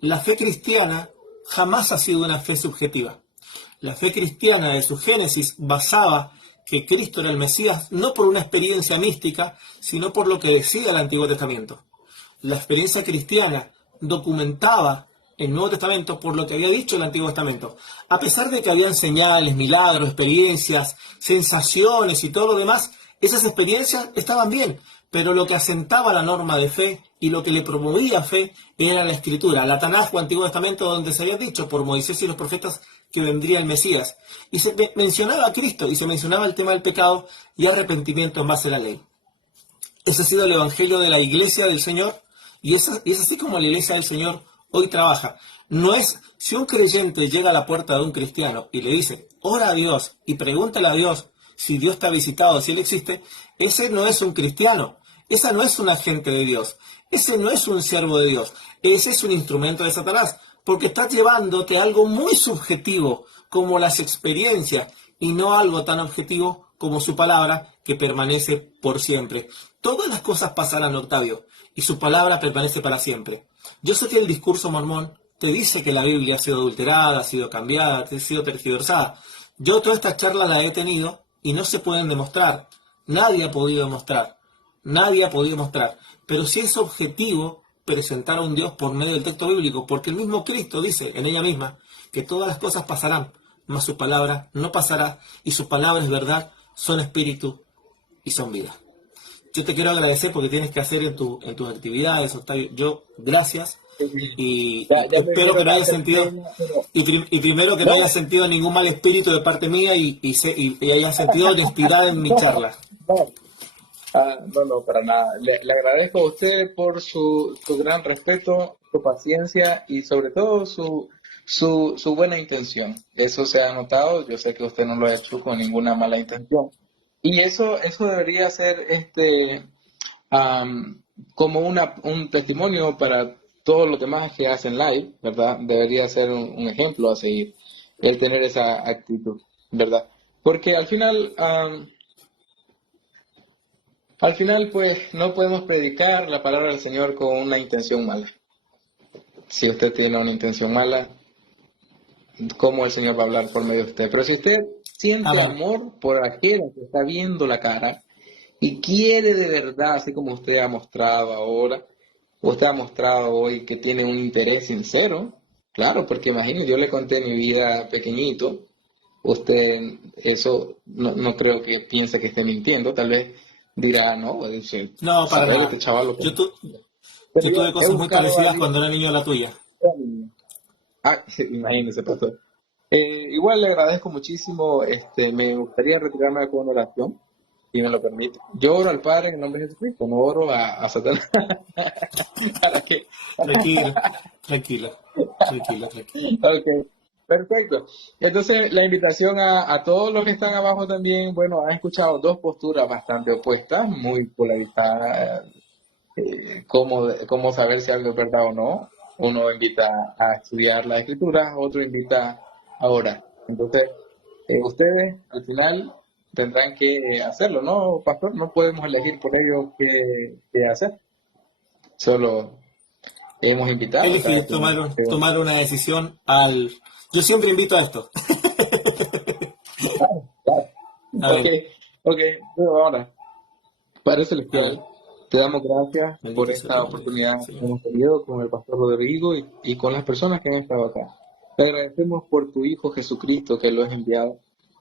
La fe cristiana jamás ha sido una fe subjetiva. La fe cristiana de su génesis basaba que Cristo era el Mesías no por una experiencia mística, sino por lo que decía el Antiguo Testamento. La experiencia cristiana documentaba el Nuevo Testamento por lo que había dicho el Antiguo Testamento. A pesar de que habían señales, milagros, experiencias, sensaciones y todo lo demás, esas experiencias estaban bien, pero lo que asentaba la norma de fe y lo que le promovía fe era la Escritura, la Tanaj o Antiguo Testamento, donde se había dicho por Moisés y los profetas que vendría el Mesías. Y se mencionaba a Cristo y se mencionaba el tema del pecado y arrepentimiento en base a la ley. Ese ha sido el Evangelio de la Iglesia del Señor y es así como la Iglesia del Señor hoy trabaja. No es, si un creyente llega a la puerta de un cristiano y le dice, ora a Dios y pregúntale a Dios si Dios te ha visitado, si Él existe, ese no es un cristiano, esa no es un agente de Dios, ese no es un siervo de Dios, ese es un instrumento de Satanás, porque está llevándote a algo muy subjetivo como las experiencias y no algo tan objetivo como su palabra que permanece por siempre. Todas las cosas pasarán, Octavio, y su palabra permanece para siempre. Yo sé que el discurso mormón te dice que la Biblia ha sido adulterada, ha sido cambiada, ha sido tergiversada. Yo todas estas charlas las he tenido y no se pueden demostrar. Nadie ha podido demostrar. Nadie ha podido mostrar. Pero sí es objetivo presentar a un Dios por medio del texto bíblico, porque el mismo Cristo dice en ella misma que todas las cosas pasarán, mas su palabra no pasará, y su palabra es verdad, son espíritu y son vida. Yo te quiero agradecer porque tienes que hacer en tus actividades, Octavio. Yo, gracias. Y ya espero que prefiero no haya darte sentido, pena, pero y primero que no haya no, sentido ningún mal espíritu de parte mía y haya sentido honestidad en mi charla. no. No, no, para nada. Le agradezco a usted por su gran respeto, su paciencia y sobre todo su buena intención. Eso se ha notado. Yo sé que usted no lo ha hecho con ninguna mala intención. Y eso debería ser como un testimonio para todos los demás que hacen live, ¿verdad? Debería ser un ejemplo a seguir, el tener esa actitud, ¿verdad? Porque al final, pues, no podemos predicar la palabra del Señor con una intención mala. Si usted tiene una intención mala, ¿cómo el Señor va a hablar por medio de usted? Pero si usted siente Amén. amor por aquel que está viendo la cara y quiere de verdad, así como usted ha mostrado ahora, usted ha mostrado hoy que tiene un interés sincero, Claro, porque imagínate, yo le conté mi vida pequeñito, usted eso no creo que piense que esté mintiendo, tal vez dirá, no, dice, No, para saber este nada. chaval lo que... Yo, tu- Pero yo yo tuve he cosas muy buscado a parecidas Dios. cuando era niño a la tuya. Ah, imagínese, pastor. Igual le agradezco muchísimo, me gustaría retirarme con una oración, si me lo permite. Yo oro al Padre en el nombre de Jesucristo, no oro a Satanás. ¿Para qué? Tranquilo, tranquilo, tranquilo, tranquilo. Ok, perfecto. Entonces, la invitación a todos los que están abajo también, bueno, han escuchado dos posturas bastante opuestas, muy polarizadas, cómo saber si algo es verdad o no. Uno invita a estudiar las escrituras, otro invita a orar. Entonces, ustedes al final tendrán que hacerlo, ¿no, pastor? No podemos elegir por ellos qué hacer. Solo hemos invitado cada Elegir, quien. tomar una decisión al... Yo siempre invito a esto. Claro, claro. Ok, Amén, ok. Bueno, ahora, Padre amén. Celestial, te damos gracias por Bendito sea esta tu nombre, oportunidad que Señor. hemos tenido con el pastor Rodrigo y con las personas que han estado acá. Te agradecemos por tu Hijo Jesucristo que lo has enviado.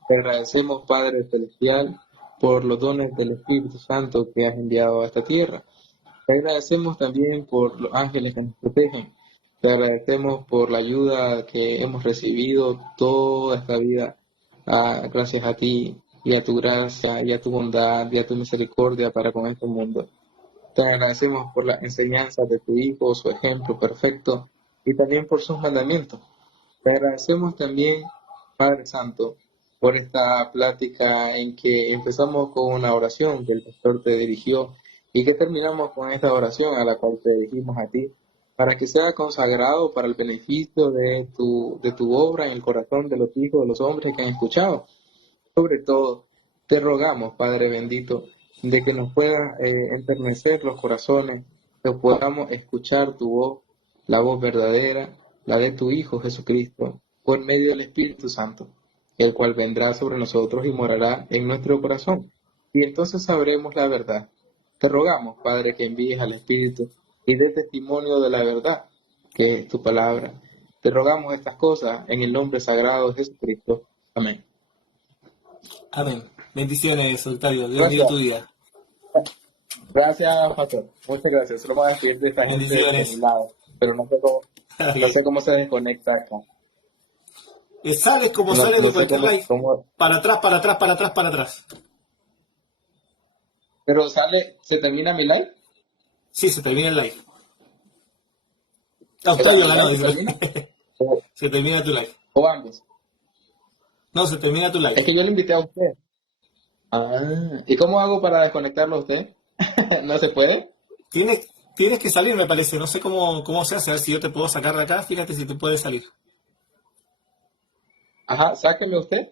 Te agradecemos, Padre Celestial, por los dones del Espíritu Santo que has enviado a esta tierra. Te agradecemos también por los ángeles que nos protegen. Te agradecemos por la ayuda que hemos recibido toda esta vida. Gracias a ti y a tu gracia y a tu bondad y a tu misericordia para con este mundo. Te agradecemos por la enseñanza de tu Hijo, su ejemplo perfecto y también por sus mandamientos. Te agradecemos también, Padre Santo, por esta plática en que empezamos con una oración que el pastor te dirigió y que terminamos con esta oración a la cual te dirigimos a ti, para que sea consagrado para el beneficio de tu obra en el corazón de los hijos de los hombres que han escuchado. Sobre todo, te rogamos, Padre bendito, de que nos pueda enternecer los corazones, que podamos escuchar tu voz, la voz verdadera, la de tu Hijo Jesucristo, por medio del Espíritu Santo, el cual vendrá sobre nosotros y morará en nuestro corazón. Y entonces sabremos la verdad. Te rogamos, Padre, que envíes al Espíritu y dé testimonio de la verdad, que es tu palabra. Te rogamos estas cosas en el nombre sagrado de Jesucristo. Amén. Amén. Bendiciones, Octavio. Dios bendiga tu Gracias. vida. Gracias, Pastor. Muchas gracias. Solo voy a despedir de esta gente de mi Bendiciones. lado, pero no sé cómo se desconecta acá. Sales como No, sales no de sé cualquier live. cómo, Para atrás, para atrás, para atrás, para atrás. pero se termina mi live. Sí, se termina el live. Pero Octavio mi ganó, live se dice. termina. O, Se termina tu live. o ambos. No, se termina tu live. Es que yo le invité a usted. ¿Y cómo hago para desconectarlo a usted? ¿No se puede? Tienes, tienes que salir, me parece. No sé cómo se hace. A ver si yo te puedo sacar de acá. Fíjate si te puedes salir. Ajá, sáqueme usted.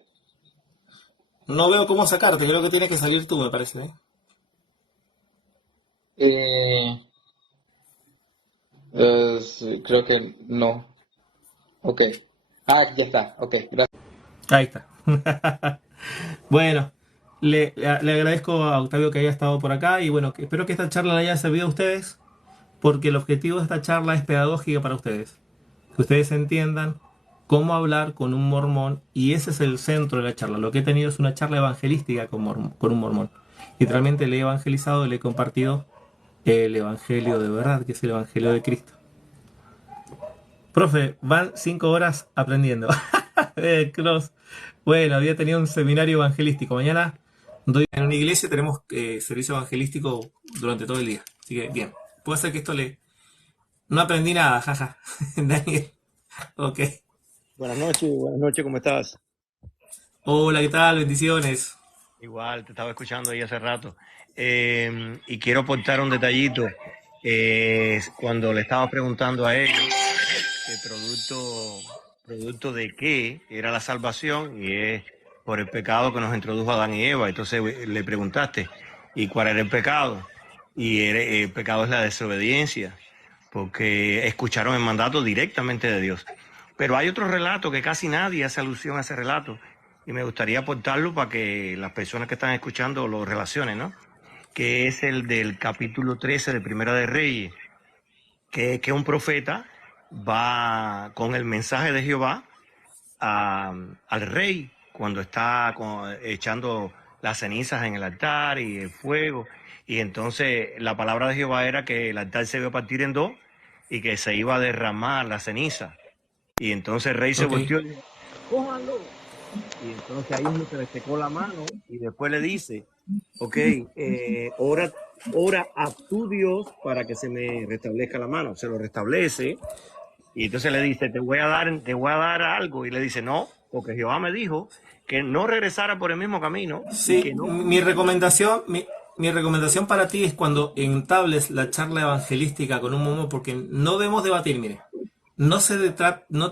No veo cómo sacarte. Creo que tienes que salir tú, me parece. ¿Eh? Eh, sí, creo que no. Ok. Ya está. Ok, gracias. Ahí está. Bueno, le agradezco a Octavio que haya estado por acá y bueno, espero que esta charla le haya servido a ustedes porque el objetivo de esta charla es pedagógica para ustedes. Que ustedes entiendan cómo hablar con un mormón y ese es el centro de la charla. Lo que he tenido es una charla evangelística con un mormón. Literalmente le he evangelizado, le he compartido el evangelio de verdad, que es el evangelio de Cristo. Profe, van 5 horas aprendiendo. Cross. Bueno, había tenido un seminario evangelístico. Mañana doy en una iglesia, tenemos servicio evangelístico durante todo el día. Así que bien. Puede ser que esto le... No aprendí nada, jaja. Daniel. Ok. Buenas noches, ¿cómo estás? Hola, ¿qué tal? Bendiciones. Igual, te estaba escuchando ahí hace rato. Y quiero aportar un detallito. Cuando le estaba preguntando a ellos que producto de qué era la salvación, y es por el pecado que nos introdujo Adán y Eva. Entonces le preguntaste, ¿y cuál era el pecado? El pecado es la desobediencia, porque escucharon el mandato directamente de Dios. Pero hay otro relato que casi nadie hace alusión a ese relato, y me gustaría aportarlo para que las personas que están escuchando lo relacionen, ¿no? Que es el del capítulo 13 de Primera de Reyes, que un profeta va con el mensaje de Jehová al rey cuando está echando las cenizas en el altar y el fuego. Y entonces la palabra de Jehová era que el altar se iba a partir en dos y que se iba a derramar la ceniza. Y entonces el rey se volteó y dijo, cójanlo. Y entonces ahí mismo se le secó la mano y después le dice, ok, ora a tu Dios para que se me restablezca la mano. Se lo restablece y entonces le dice, te voy a dar algo. Y le dice, no, porque Jehová me dijo que no regresara por el mismo camino. Sí, que no... mi recomendación para ti es cuando entables la charla evangelística con un momo, porque no debemos debatir, mire. No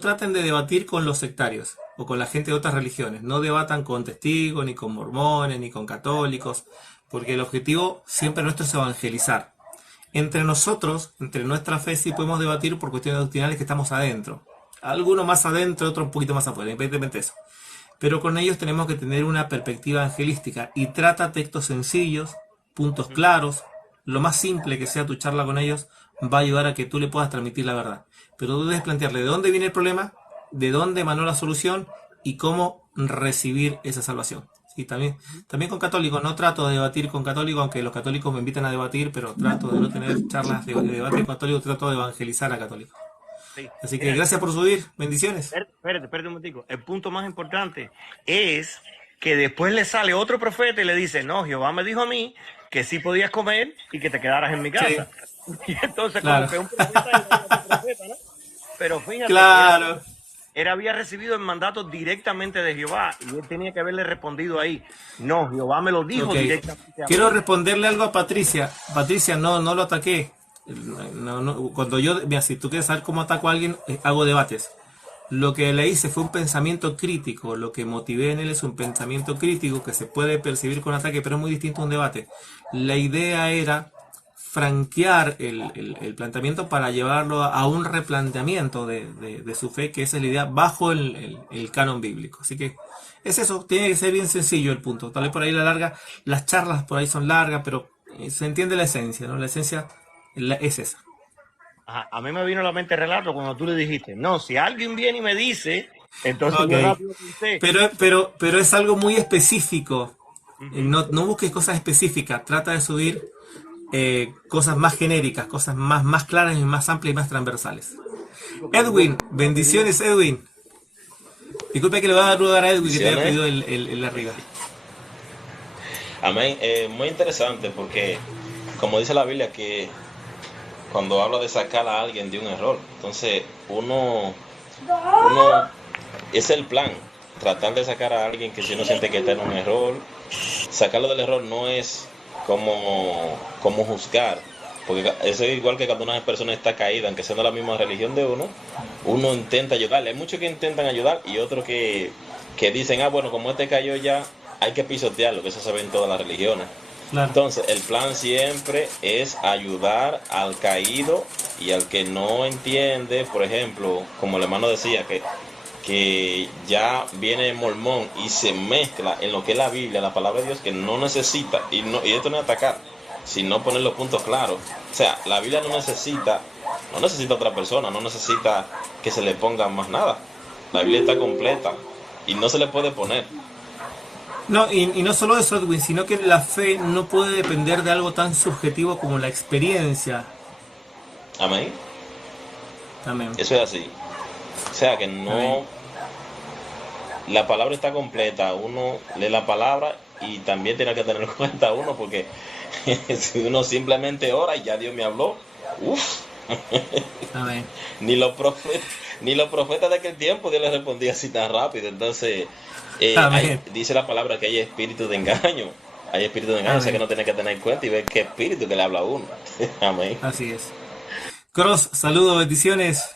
traten de debatir con los sectarios o con la gente de otras religiones. No debatan con testigos, ni con mormones, ni con católicos, porque el objetivo siempre nuestro es evangelizar. Entre nosotros, entre nuestra fe, sí podemos debatir por cuestiones doctrinales que estamos adentro. Algunos más adentro, otros un poquito más afuera, independientemente de eso. Pero con ellos tenemos que tener una perspectiva evangelística y trata textos sencillos, puntos claros. Lo más simple que sea tu charla con ellos va a ayudar a que tú le puedas transmitir la verdad. Pero tú debes plantearle de dónde viene el problema, de dónde emanó la solución y cómo recibir esa salvación. Sí, también con católicos, no trato de debatir con católicos, aunque los católicos me invitan a debatir, pero trato de no tener charlas de debate con católicos, trato de evangelizar a católicos. Sí. Así que gracias por subir, bendiciones. Espérate un momentico. El punto más importante es que después le sale otro profeta y le dice, no, Jehová me dijo a mí que sí podías comer y que te quedaras en mi casa. Sí. Y entonces claro, como que un profeta y otro profeta, ¿no? Pero fíjate, claro, él había recibido el mandato directamente de Jehová y él tenía que haberle respondido ahí. No, Jehová me lo dijo directamente a mí. Quiero responderle algo a Patricia. Patricia, no lo ataqué. Cuando yo, mira, si tú quieres saber cómo ataco a alguien, hago debates. Lo que le hice fue un pensamiento crítico. Lo que motivé en él es un pensamiento crítico que se puede percibir con ataque, pero es muy distinto a un debate. La idea era franquear el planteamiento para llevarlo a un replanteamiento de su fe, que esa es la idea, bajo el canon bíblico. Así que es eso, tiene que ser bien sencillo el punto. Tal vez por ahí las charlas por ahí son largas, pero se entiende la esencia, ¿no? La esencia es esa. Ajá, a mí me vino a la mente el relato cuando tú le dijiste, no, si alguien viene y me dice, entonces okay. Yo rápido pensé. Pero es algo muy específico. No busques cosas específicas, trata de subir cosas más genéricas, cosas más claras y más amplias y más transversales. Edwin, bendiciones Edwin. Disculpe que le voy a dar lugar a Edwin que te había pedido el arriba. Amén. Muy interesante porque, como dice la Biblia, que cuando habla de sacar a alguien de un error, entonces uno es el plan, tratar de sacar a alguien que si uno siente que está en un error, sacarlo del error no es como juzgar, porque eso es igual que cuando una persona está caída, aunque sea de la misma religión de uno intenta ayudarle. Hay muchos que intentan ayudar y otros que dicen, bueno, como este cayó ya, hay que pisotearlo, que eso se ve en todas las religiones. Claro. Entonces, el plan siempre es ayudar al caído y al que no entiende, por ejemplo, como el hermano decía, que ya viene el mormón y se mezcla en lo que es la Biblia, la palabra de Dios, que no necesita, y esto no es atacar, sino poner los puntos claros. O sea, la Biblia no necesita otra persona, no necesita que se le ponga más nada. La Biblia está completa y no se le puede poner. No, y no solo eso, Edwin, sino que la fe no puede depender de algo tan subjetivo como la experiencia. Amén. Amén. Eso es así. O sea que no... Amén. La palabra está completa. Uno lee la palabra y también tiene que tener en cuenta uno, porque si uno simplemente ora y ya Dios me habló, uff. Amén. Ni los profetas de aquel tiempo Dios les respondía así tan rápido. Entonces... dice la palabra que hay espíritu de engaño. Hay espíritu de engaño, o sea que no tiene que tener en cuenta y ver qué espíritu que le habla a uno. Amén. Así es. Cross, saludos, bendiciones.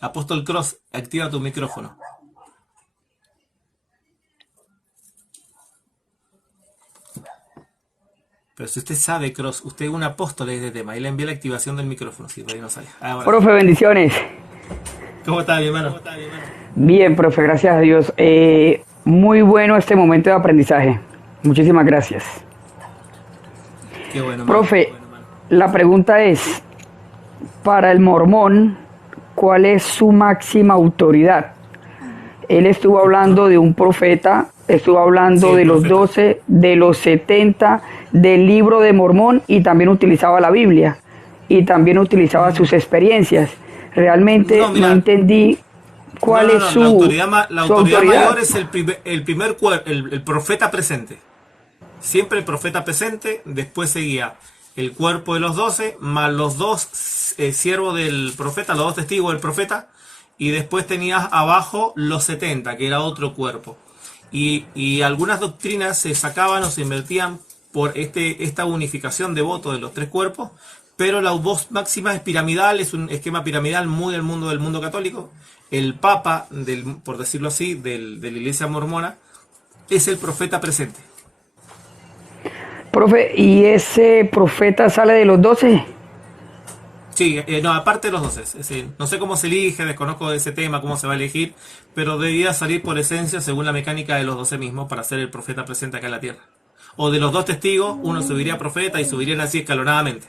Apóstol Cross, activa tu micrófono. Pero si usted sabe, Cross, usted es un apóstol de este tema. Y le envía la activación del micrófono. Si por ahí no sale. Bueno. Profe, bendiciones. ¿Cómo está, mi hermano? Bien, profe, gracias a Dios. Muy bueno este momento de aprendizaje. Muchísimas gracias. Qué bueno, profe, La pregunta es, para el mormón, ¿cuál es su máxima autoridad? Él estuvo hablando de un profeta, estuvo Sí, hablando el de los profeta. 12, de los 70, del libro de Mormón y también utilizaba la Biblia y también utilizaba sus experiencias. No, Realmente no mira, entendí no, cuál no, es no, la su autoridad autoridad. mayor es el profeta presente. Siempre el profeta presente, después seguía el cuerpo de los 12, más los dos siervos del profeta, los dos testigos del profeta, y después tenías abajo los 70, que era otro cuerpo. Y algunas doctrinas se sacaban o se invertían por esta unificación de votos de los tres cuerpos, pero la voz máxima es piramidal, es un esquema piramidal muy del mundo católico. El papa, por decirlo así, de la iglesia mormona, es el profeta presente. Profe, ¿y ese profeta sale de los 12? Sí, no, aparte de los 12. Es decir, no sé cómo se elige, desconozco ese tema, cómo se va a elegir, pero debía salir por esencia según la mecánica de los 12 mismos para ser el profeta presente acá en la tierra. O de los dos testigos, uno subiría profeta y subirían así escalonadamente.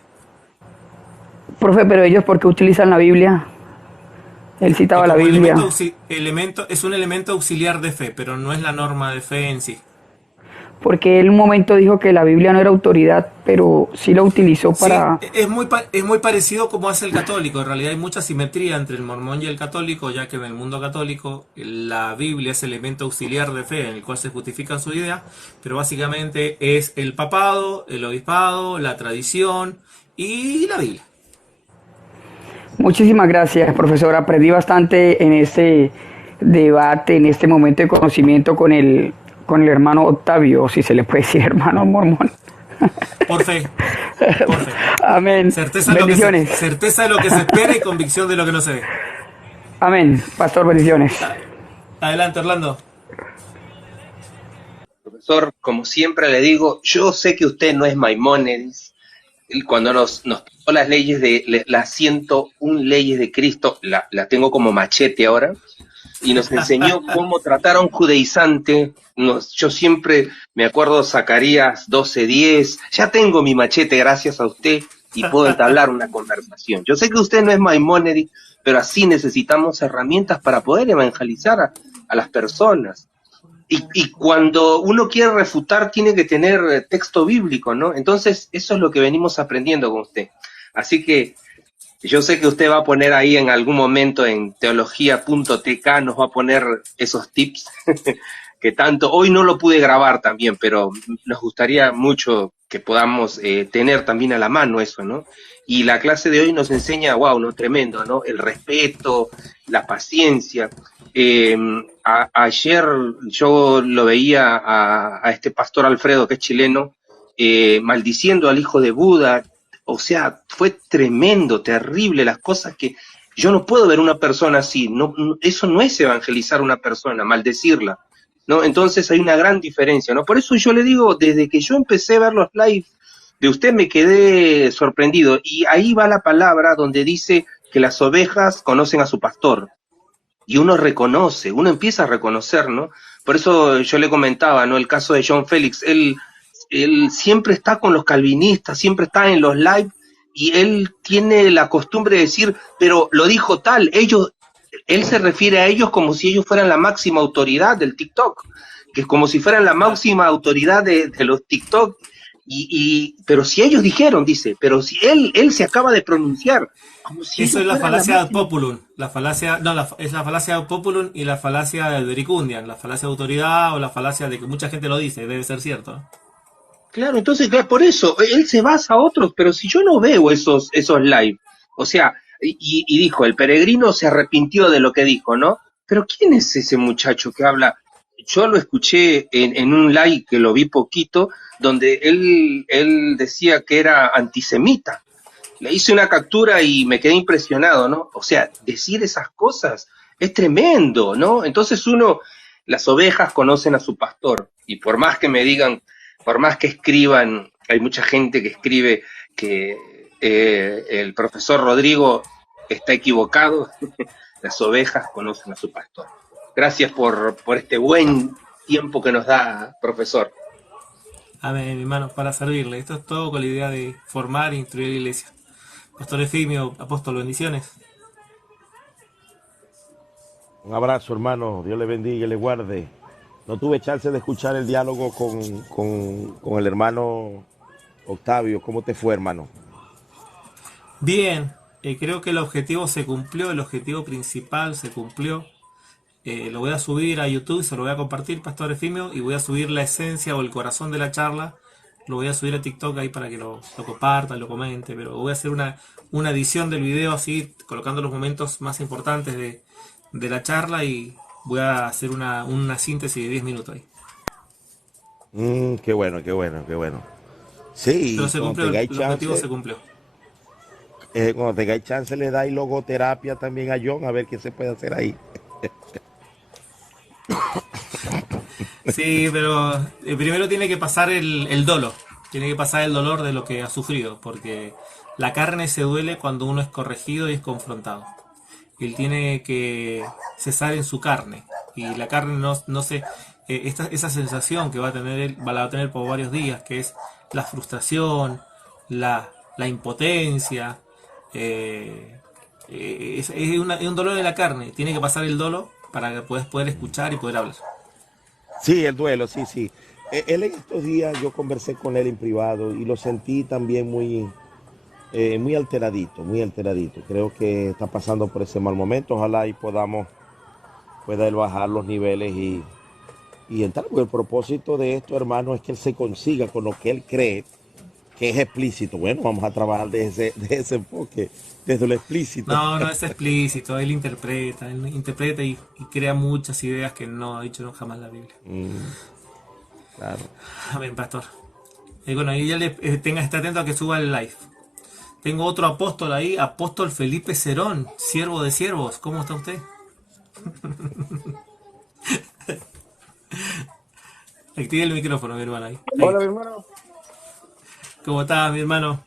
Profe, pero ellos, ¿por qué utilizan la Biblia? Él citaba la Como Biblia. es un elemento auxiliar de fe, pero no es la norma de fe en sí. Porque él un momento dijo que la Biblia no era autoridad, pero sí la utilizó Sí, para... es muy parecido como hace el católico. En realidad hay mucha simetría entre el mormón y el católico, ya que en el mundo católico la Biblia es elemento auxiliar de fe en el cual se justifican sus ideas, pero básicamente es el papado, el obispado, la tradición y la Biblia. Muchísimas gracias, profesor. Aprendí bastante en este debate, en este momento de conocimiento con el hermano Octavio, si se le puede decir hermano mormón. Por fe, por fe. Amén. Bendiciones. Certeza de lo que se espera y convicción de lo que no se ve. Amén. Pastor, bendiciones. Adelante, Orlando. Profesor, como siempre le digo, yo sé que usted no es Maimónides. Cuando nos pasó las leyes las 101 leyes de Cristo, la tengo como machete ahora, y nos enseñó cómo tratar a un judaizante. Yo siempre me acuerdo Zacarías 12:10, ya tengo mi machete gracias a usted y puedo entablar una conversación. Yo sé que usted no es Maimónides, pero así necesitamos herramientas para poder evangelizar a las personas. Y cuando uno quiere refutar, tiene que tener texto bíblico, ¿no? Entonces, eso es lo que venimos aprendiendo con usted. Así que yo sé que usted va a poner ahí en algún momento en teología.tk, nos va a poner esos tips que tanto, hoy no lo pude grabar también, pero nos gustaría mucho que podamos tener también a la mano eso, ¿no? Y la clase de hoy nos enseña, wow, ¿no? Tremendo, ¿no? El respeto, la paciencia. Ayer yo lo veía a este pastor Alfredo, que es chileno, maldiciendo al hijo de Buda. O sea, fue tremendo, terrible las cosas que yo no puedo ver una persona así. Eso no es evangelizar a una persona, maldecirla, ¿no? Entonces hay una gran diferencia, ¿no? Por eso yo le digo, desde que yo empecé a ver los live de usted me quedé sorprendido. Y ahí va la palabra donde dice que las ovejas conocen a su pastor. Y uno reconoce, uno empieza a reconocer, ¿no? Por eso yo le comentaba, ¿no? El caso de John Félix, él siempre está con los calvinistas, siempre está en los live, y él tiene la costumbre de decir, pero lo dijo tal, él se refiere a ellos como si ellos fueran la máxima autoridad del TikTok, que es como si fueran la Claro. máxima autoridad de los TikTok, pero si ellos dijeron, dice, pero si él se acaba de pronunciar, como si Eso ellos es la fueran la falacia ad máxima. populum. La falacia, no, es la falacia ad populum y la falacia del Vericundian. La falacia de autoridad o la falacia de que mucha gente lo dice, debe ser cierto, ¿no? Claro, entonces, claro, por eso, él se basa a otros, pero si yo no veo esos live, o sea, y dijo, el peregrino se arrepintió de lo que dijo, ¿no? Pero ¿quién es ese muchacho que habla? Yo lo escuché en un live que lo vi poquito, donde él decía que era antisemita. Le hice una captura y me quedé impresionado, ¿no? O sea, decir esas cosas es tremendo, ¿no? Entonces las ovejas conocen a su pastor, y por más que me digan, por más que escriban, hay mucha gente que escribe que el profesor Rodrigo está equivocado, las ovejas conocen a su pastor. Gracias por este buen tiempo que nos da, profesor. Amén, mi hermano, para servirle. Esto es todo con la idea de formar e instruir la iglesia. Pastor Efimio, apóstol, bendiciones. Un abrazo, hermano. Dios le bendiga y le guarde. No tuve chance de escuchar el diálogo con el hermano Octavio. ¿Cómo te fue, hermano? Bien, creo que el objetivo se cumplió, el objetivo principal se cumplió. Lo voy a subir a YouTube, se lo voy a compartir, Pastor Efimio, y voy a subir la esencia o el corazón de la charla. Lo voy a subir a TikTok ahí para que lo compartan, lo comente, pero voy a hacer una edición del video así, colocando los momentos más importantes de la charla y voy a hacer una síntesis de 10 minutos ahí. Qué bueno, qué bueno, qué bueno. Sí, Pero se cuando cumplió, tengáis el objetivo chance, se cumplió. cuando tengáis chance le dais logoterapia también a John, a ver qué se puede hacer ahí. Sí, pero primero tiene que pasar el dolo, tiene que pasar el dolor de lo que ha sufrido, porque la carne se duele cuando uno es corregido y es confrontado. Él tiene que cesar en su carne, y la carne no se... esa sensación que va a tener él, va a tener por varios días, que es la frustración, la impotencia, es un dolor de la carne, tiene que pasar el dolo para poder escuchar y poder hablar. Sí, el duelo, sí, sí. Él en estos días yo conversé con él en privado y lo sentí también muy alteradito, muy alteradito. Creo que está pasando por ese mal momento. Ojalá y pueda él bajar los niveles y entrar. Porque el propósito de esto, hermano, es que él se consiga con lo que él cree que es explícito. Bueno, vamos a trabajar de ese enfoque, desde lo explícito. No es explícito, él interpreta y crea muchas ideas que no ha dicho jamás la Biblia. Claro. Amén, pastor. Bueno, ahí ya esté atento a que suba el live. Tengo otro apóstol ahí, apóstol Felipe Cerón, siervo de siervos. ¿Cómo está usted? Active el micrófono, mi hermano. Ahí. Hola, mi hermano. ¿Cómo está, mi hermano?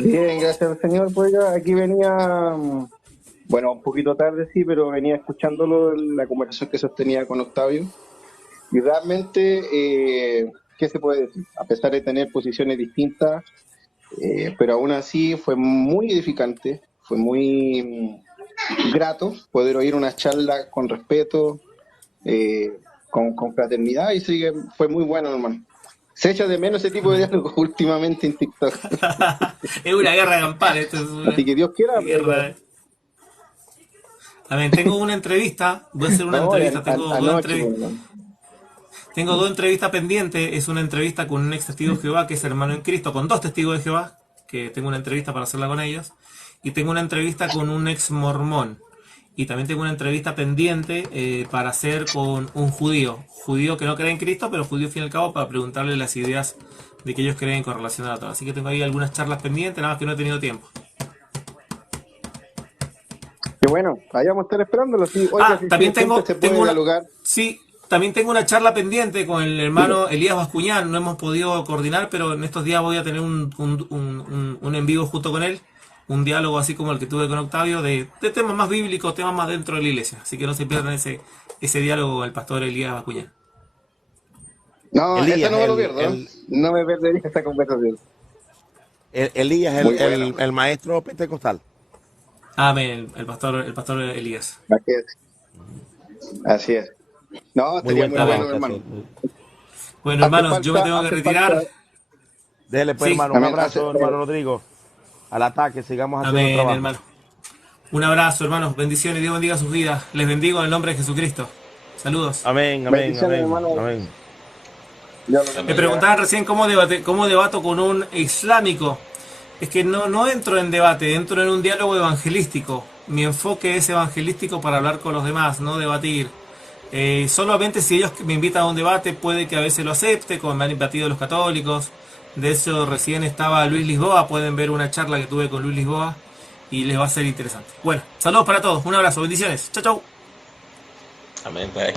Bien, gracias al Señor. Pues ya aquí venía, bueno, un poquito tarde sí, pero venía escuchándolo, la conversación que sostenía con Octavio. Y realmente, ¿qué se puede decir? A pesar de tener posiciones distintas, pero aún así fue muy edificante, fue muy grato poder oír una charla con respeto, con fraternidad, y sí que fue muy bueno, hermano. Se echa de menos ese tipo de diálogo últimamente en TikTok. Es una guerra campal, esto es una Así que Dios quiera. guerra. A ver, tengo una entrevista, voy a hacer una entrevista, tengo dos entrevistas pendientes. Es una entrevista con un ex testigo de Jehová que es hermano en Cristo, con dos testigos de Jehová, que tengo una entrevista para hacerla con ellos, y tengo una entrevista con un ex mormón, y también tengo una entrevista pendiente para hacer con un judío que no cree en Cristo, pero judío al fin y al cabo, para preguntarle las ideas de que ellos creen con relación a todo. Así que tengo ahí algunas charlas pendientes, nada más que no he tenido tiempo. Que bueno, ahí vamos a estar esperándolo. Sí. Oiga, también tengo una, dialogar. sí, también tengo una charla pendiente con el hermano Elías Bascuñán. No hemos podido coordinar, pero en estos días voy a tener un en vivo junto con él, un diálogo así como el que tuve con Octavio, de temas más bíblicos, temas más dentro de la iglesia. Así que no se pierdan ese diálogo con el pastor Elías Bascuñán. No, Elías, ese no me lo pierdo. No me perdería esta conversación. Elías, el maestro pentecostal. Amén, el pastor Elías. Así es. No, estaría muy bueno, hermano. Bueno, hermanos, yo me tengo que retirar. Dele, pues, sí, hermano, un abrazo, hermano Rodrigo. Al ataque, sigamos haciendo amén, trabajo. Hermano. Un abrazo, hermanos. Bendiciones. Dios bendiga sus vidas. Les bendigo en el nombre de Jesucristo. Saludos. Amén, amén, amén, amén. Me preguntaban recién cómo debato con un islámico. Es que no entro en debate, entro en un diálogo evangelístico. Mi enfoque es evangelístico para hablar con los demás, no debatir. Solamente si ellos me invitan a un debate, puede que a veces lo acepte, como me han invitado los católicos. De eso recién estaba Luis Lisboa, pueden ver una charla que tuve con Luis Lisboa y les va a ser interesante. Bueno, saludos para todos, un abrazo, bendiciones, chau chau. Amén. Pues.